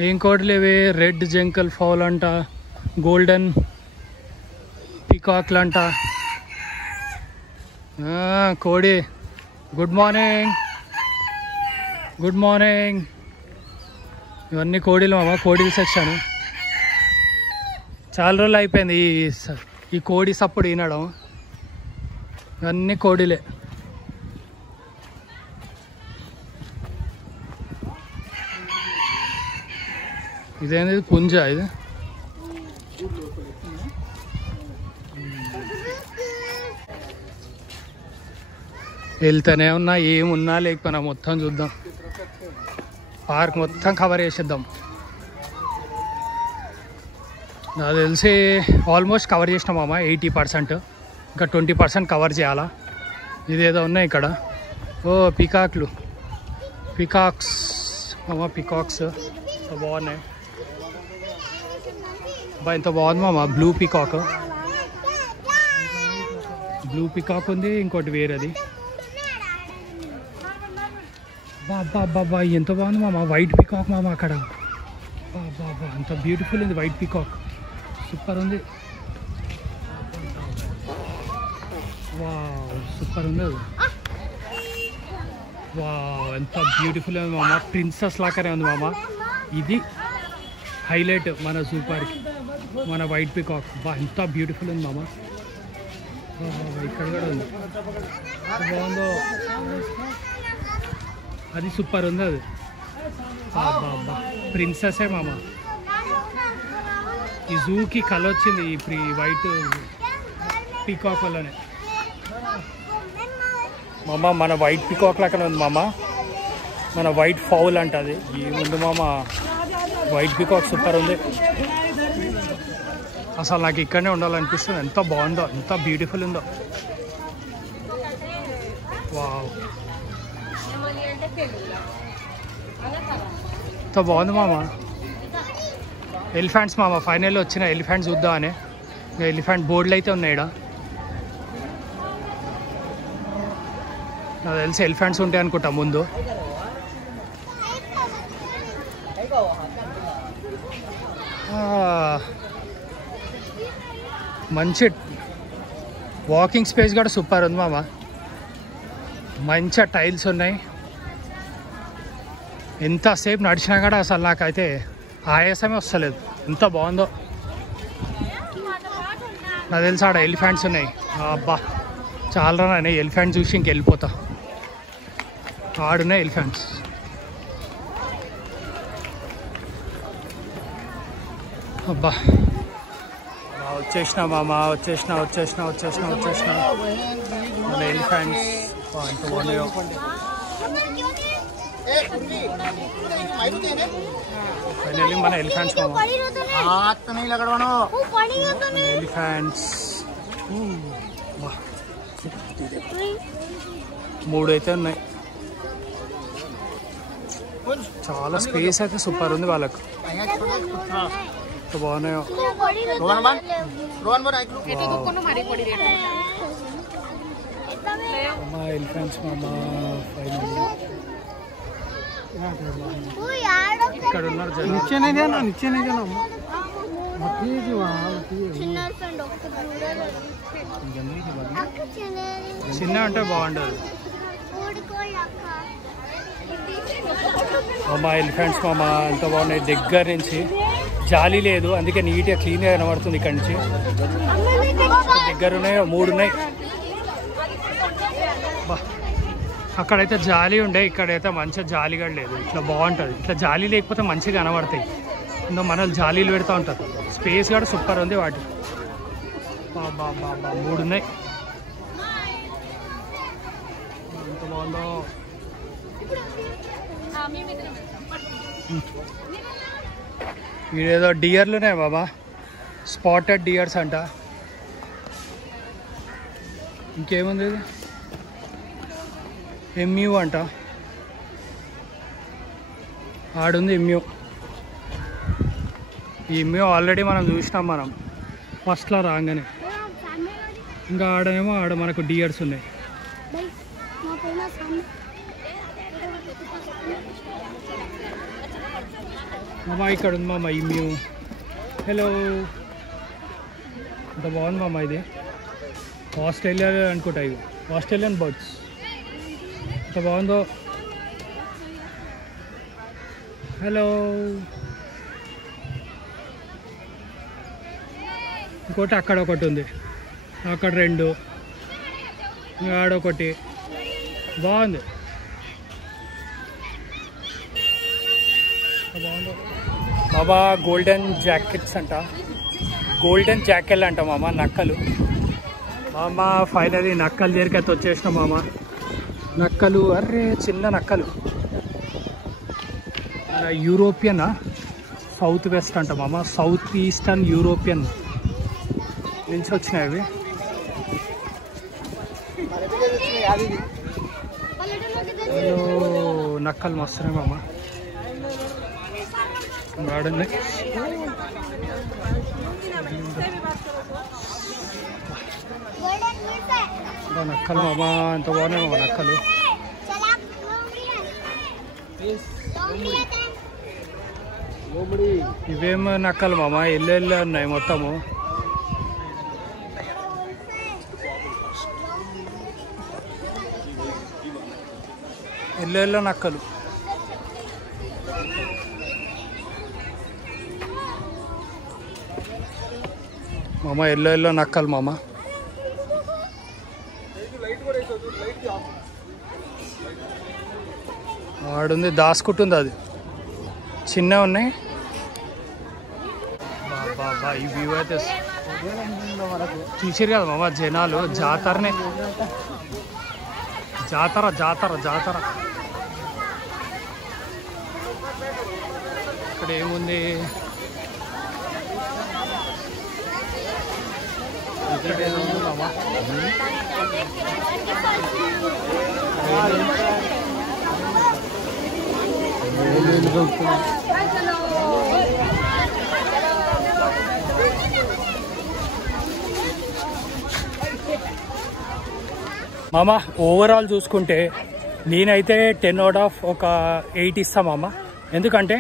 ఏం కోడీలు ఇవి? రెడ్ జంకల్ ఫౌల్ అంట, గోల్డెన్ పీకాక్లు అంట. కోడి, గుడ్ మార్నింగ్, గుడ్ మార్నింగ్. ఇవన్నీ కోడీలు మామ, కోడీలు సెక్షన్. చాలా రోజులు అయిపోయింది ఈ కోడి సప్పుడు వినడం. ఇవన్నీ కోడిలే. ఇదేంది, పుంజ ఇది? వెళ్తూనే ఉన్నా, ఏమున్నా లేకపోయినా మొత్తం చూద్దాం, పార్క్ మొత్తం కవర్ చేసేద్దాం. నాకు తెలిసి ఆల్మోస్ట్ కవర్ చేసినాం మామ, 80%. ఇంకా 20% కవర్ చేయాలా. ఇదేదో ఉన్నాయి ఇక్కడ, ఓ పీకాక్లు, పికాక్స్ మామ, పికాక్స్ బాగున్నాయి. ఎంత బాగుంది మామ, బ్లూ పికాక్. బ్లూ పికాక్ ఉంది, ఇంకోటి వేరేది. బాబా ఎంత బాగుంది మామ, వైట్ పికాక్ మామ అక్కడ. బాబా అంత బ్యూటిఫుల్ ఉంది వైట్ పికాక్, సూపర్ ఉంది. వావ్ సూపర్ ఉంది అది. వావ్ ఎంత బ్యూటిఫుల్ ఉంది మామ, ప్రిన్సెస్ లాగానే ఉంది మామ. ఇది హైలైట్ మన సూపర్కి, మన వైట్ పికాక్. ఎంత బ్యూటిఫుల్ ఉంది మామ. ఇక్కడ కూడా ఉంది, బాగుందో. అది సూపర్ ఉంది అది. బాబా ప్రిన్సెసే మామ. ఈ జూకి కల వచ్చింది ఈ వైట్ పీకాక్ వల్లనే మామ. మన వైట్ పీకాక్ లాగానే ఉంది మామ, మన వైట్ ఫౌల్ అంట అది. ఈ ముందు మామ వైట్ పీకాక్ సూపర్ ఉంది అసలు. నాకు ఇక్కడనే ఉండాలనిపిస్తుంది, ఎంత బాగుందో, ఎంత బ్యూటిఫుల్ ఉందో. వావ్ ఎంత బాగుంది మామ. ఎలిఫెంట్స్ మామ, ఫైనల్లో వచ్చిన ఎలిఫెంట్స్ చూద్దామని. ఇంకా ఎలిఫెంట్ బోర్డులు అయితే ఉన్నాయి ఇక్కడ. నాకు తెలిసి ఎలిఫెంట్స్ ఉంటాయి అనుకుంటా ముందు. మంచి వాకింగ్ స్పేస్ కూడా సూపర్ ఉంది మామ. మంచిగా టైల్స్ ఉన్నాయి. ఎంతసేపు నడిచినా కూడా అసలు నాకైతే ఆయాసమే వస్తలేదు, ఎంత బాగుందో. నాకు తెలిసి ఆడ ఎలిఫెంట్స్ ఉన్నాయి. అబ్బా చాలా నేను ఎలిఫెంట్ చూసి ఇంకెళ్ళిపోతా. ఆడున్నాయి ఎలిఫెంట్స్. అబ్బా వచ్చేసిన మామ, వచ్చేసిన మన ఎలిఫెంట్స్ ఎంత బాగున్నాయో. ఫైనల్లీ మన ఎలిఫెంట్స్ మామ, ఎలిఫెంట్స్ 3 అయితే ఉన్నాయి. చాలా స్పేస్ అయితే సూపర్ ఉంది వాళ్ళకు, బాగున్నాయో. ఎలిఫెంట్స్ మామ ఫైనల్లీ ఇక్కడ ఉన్నారు. చిన్న అంటే బాగుండదు మామ. ఎలిఫెంట్స్ మామ ఎంత బాగున్నాయి దగ్గర నుంచి. జాలి లేదు, అందుకే నీట్గా క్లీన్గా కనబడుతుంది. ఇక్కడ నుంచి దగ్గర ఉన్నాయో 3 ఉన్నాయి. అక్కడైతే జాలి ఉండే, ఇక్కడైతే మంచిగా జాలి కూడా లేదు. ఇట్లా బాగుంటుంది, ఇట్లా జాలి లేకపోతే మంచిగా కనబడతాయి. ఇందులో మనల్ని జాలీలు పెడతా ఉంటారు. స్పేస్ కూడా సూపర్ ఉంది వాటి. బాబా 3 ఉన్నాయి, ఎంత బాగుందో. ఇదేదో డియర్లు ఉన్నాయి బాబా, స్పాటెడ్ డియర్స్ అంట. ఇంకేముంది ఇది, ఎమ్యూ అంట. ఆడుంది ఎమ్యూ. ఈ ఎమ్యూ ఆల్రెడీ మనం చూసినాం, మనం ఫస్ట్లో రాగానే. ఇంకా ఆడనేమో ఆడ మనకు డియర్స్ ఉన్నాయి. మామ ఇక్కడ ఉంది మామ ఎమ్యూ. హలో, ఎంత బాగుంది మామ. ఇది ఆస్ట్రేలియా అనుకుంటా, ఇవి ఆస్ట్రేలియన్ బర్డ్స్. ఎంత బాగుందో. హలో, ఇంకోటి అక్కడ ఒకటి ఉంది, అక్కడ 2, ఇంకా ఆడొకటి. బాగుంది, బాగుంది బాబా. గోల్డెన్ జాకెట్స్ అంట, గోల్డెన్ జాకెల్ అంట మామ, నక్కలు మామ. ఫైనలీ నక్కలు దగ్గరికి అయితే వచ్చేసిన మామ. నక్కలు, అర్రే చిన్న నక్కలు. యూరోపియన్ సౌత్ వెస్ట్ అంట మామ, సౌత్ ఈస్టర్న్ యూరోపియన్ నుంచి వచ్చినాయి అవి. నక్కలు మస్తున్నాయి మామ. వాడండి నక్కలు మామ, ఎంత బాగున్నాయి మామ నక్కలు. ఇవేమో నక్కలు మామ, ఎల్లెళ్ళే ఉన్నాయి మొత్తము. ఎల్లెళ్ళ నక్కలు. మామ ఎల్లో నక్కలు మామ. వాడుంది దాసుకుంటుంది, అది చిన్నవి ఉన్నాయి. బాబా ఈ వ్యూ అయితే చూసారు కదా మామ, జనాలు జాతరనే, జాతర జాతర జాతర. ఇక్కడ ఏముంది, ఇక్కడ ఏముంది మామ, మామ ఓవరాల్ చూసుకుంటే నేనైతే 10/8 ఒక 8 ఇస్తా మామ. ఎందుకంటే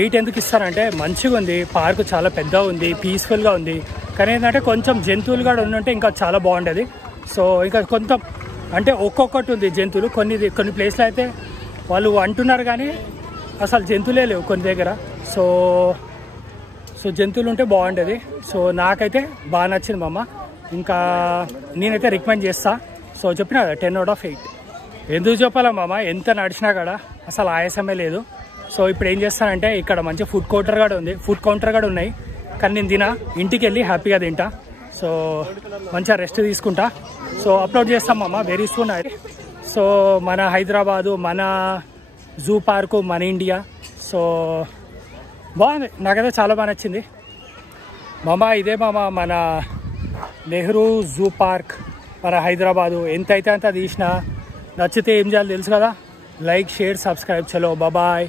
8 ఎందుకు ఇస్తానంటే మంచిగా ఉంది, పార్కు చాలా పెద్దగా ఉంది, పీస్ఫుల్గా ఉంది. కానీ ఏంటంటే కొంచెం జంతువులు కూడా ఉండుంటే ఇంకా చాలా బాగుండేది. సో ఇంకా కొంత అంటే ఒక్కొక్కటి ఉంది జంతువులు. కొన్ని ప్లేస్లో అయితే వాళ్ళు అంటున్నారు కానీ అసలు జంతువులే లేవు కొన్ని దగ్గర. సో జంతువులు ఉంటే బాగుండేది. సో నాకైతే బాగా నచ్చింది మామ. ఇంకా నేనైతే రికమెండ్ చేస్తా. సో చెప్పిన 10/8. ఎందుకు చెప్పాలా మామ, ఎంత నడిచినా కూడా అసలు ఆయాసమే లేదు. సో ఇప్పుడు ఏం చేస్తానంటే ఇక్కడ మంచి ఫుడ్ కౌంటర్ కూడా ఉన్నాయి. కానీ నేను ఇంటికి వెళ్ళి హ్యాపీగా తింటా. సో మంచిగా రెస్ట్ తీసుకుంటా. సో అప్లోడ్ చేస్తాం మామ వెరీ సూన్. సో మన హైదరాబాదు, మన జూ పార్కు, మన ఇండియా. సో బాగుంది, నాకైతే చాలా బాగా నచ్చింది మామ. ఇదే మామ మన నెహ్రూ జూ పార్క్, మన హైదరాబాదు. ఎంతైతే అంత తీసినా నచ్చితే ఏం చేయాలి తెలుసు కదా, లైక్, షేర్, సబ్స్క్రైబ్. చలో బాయ్.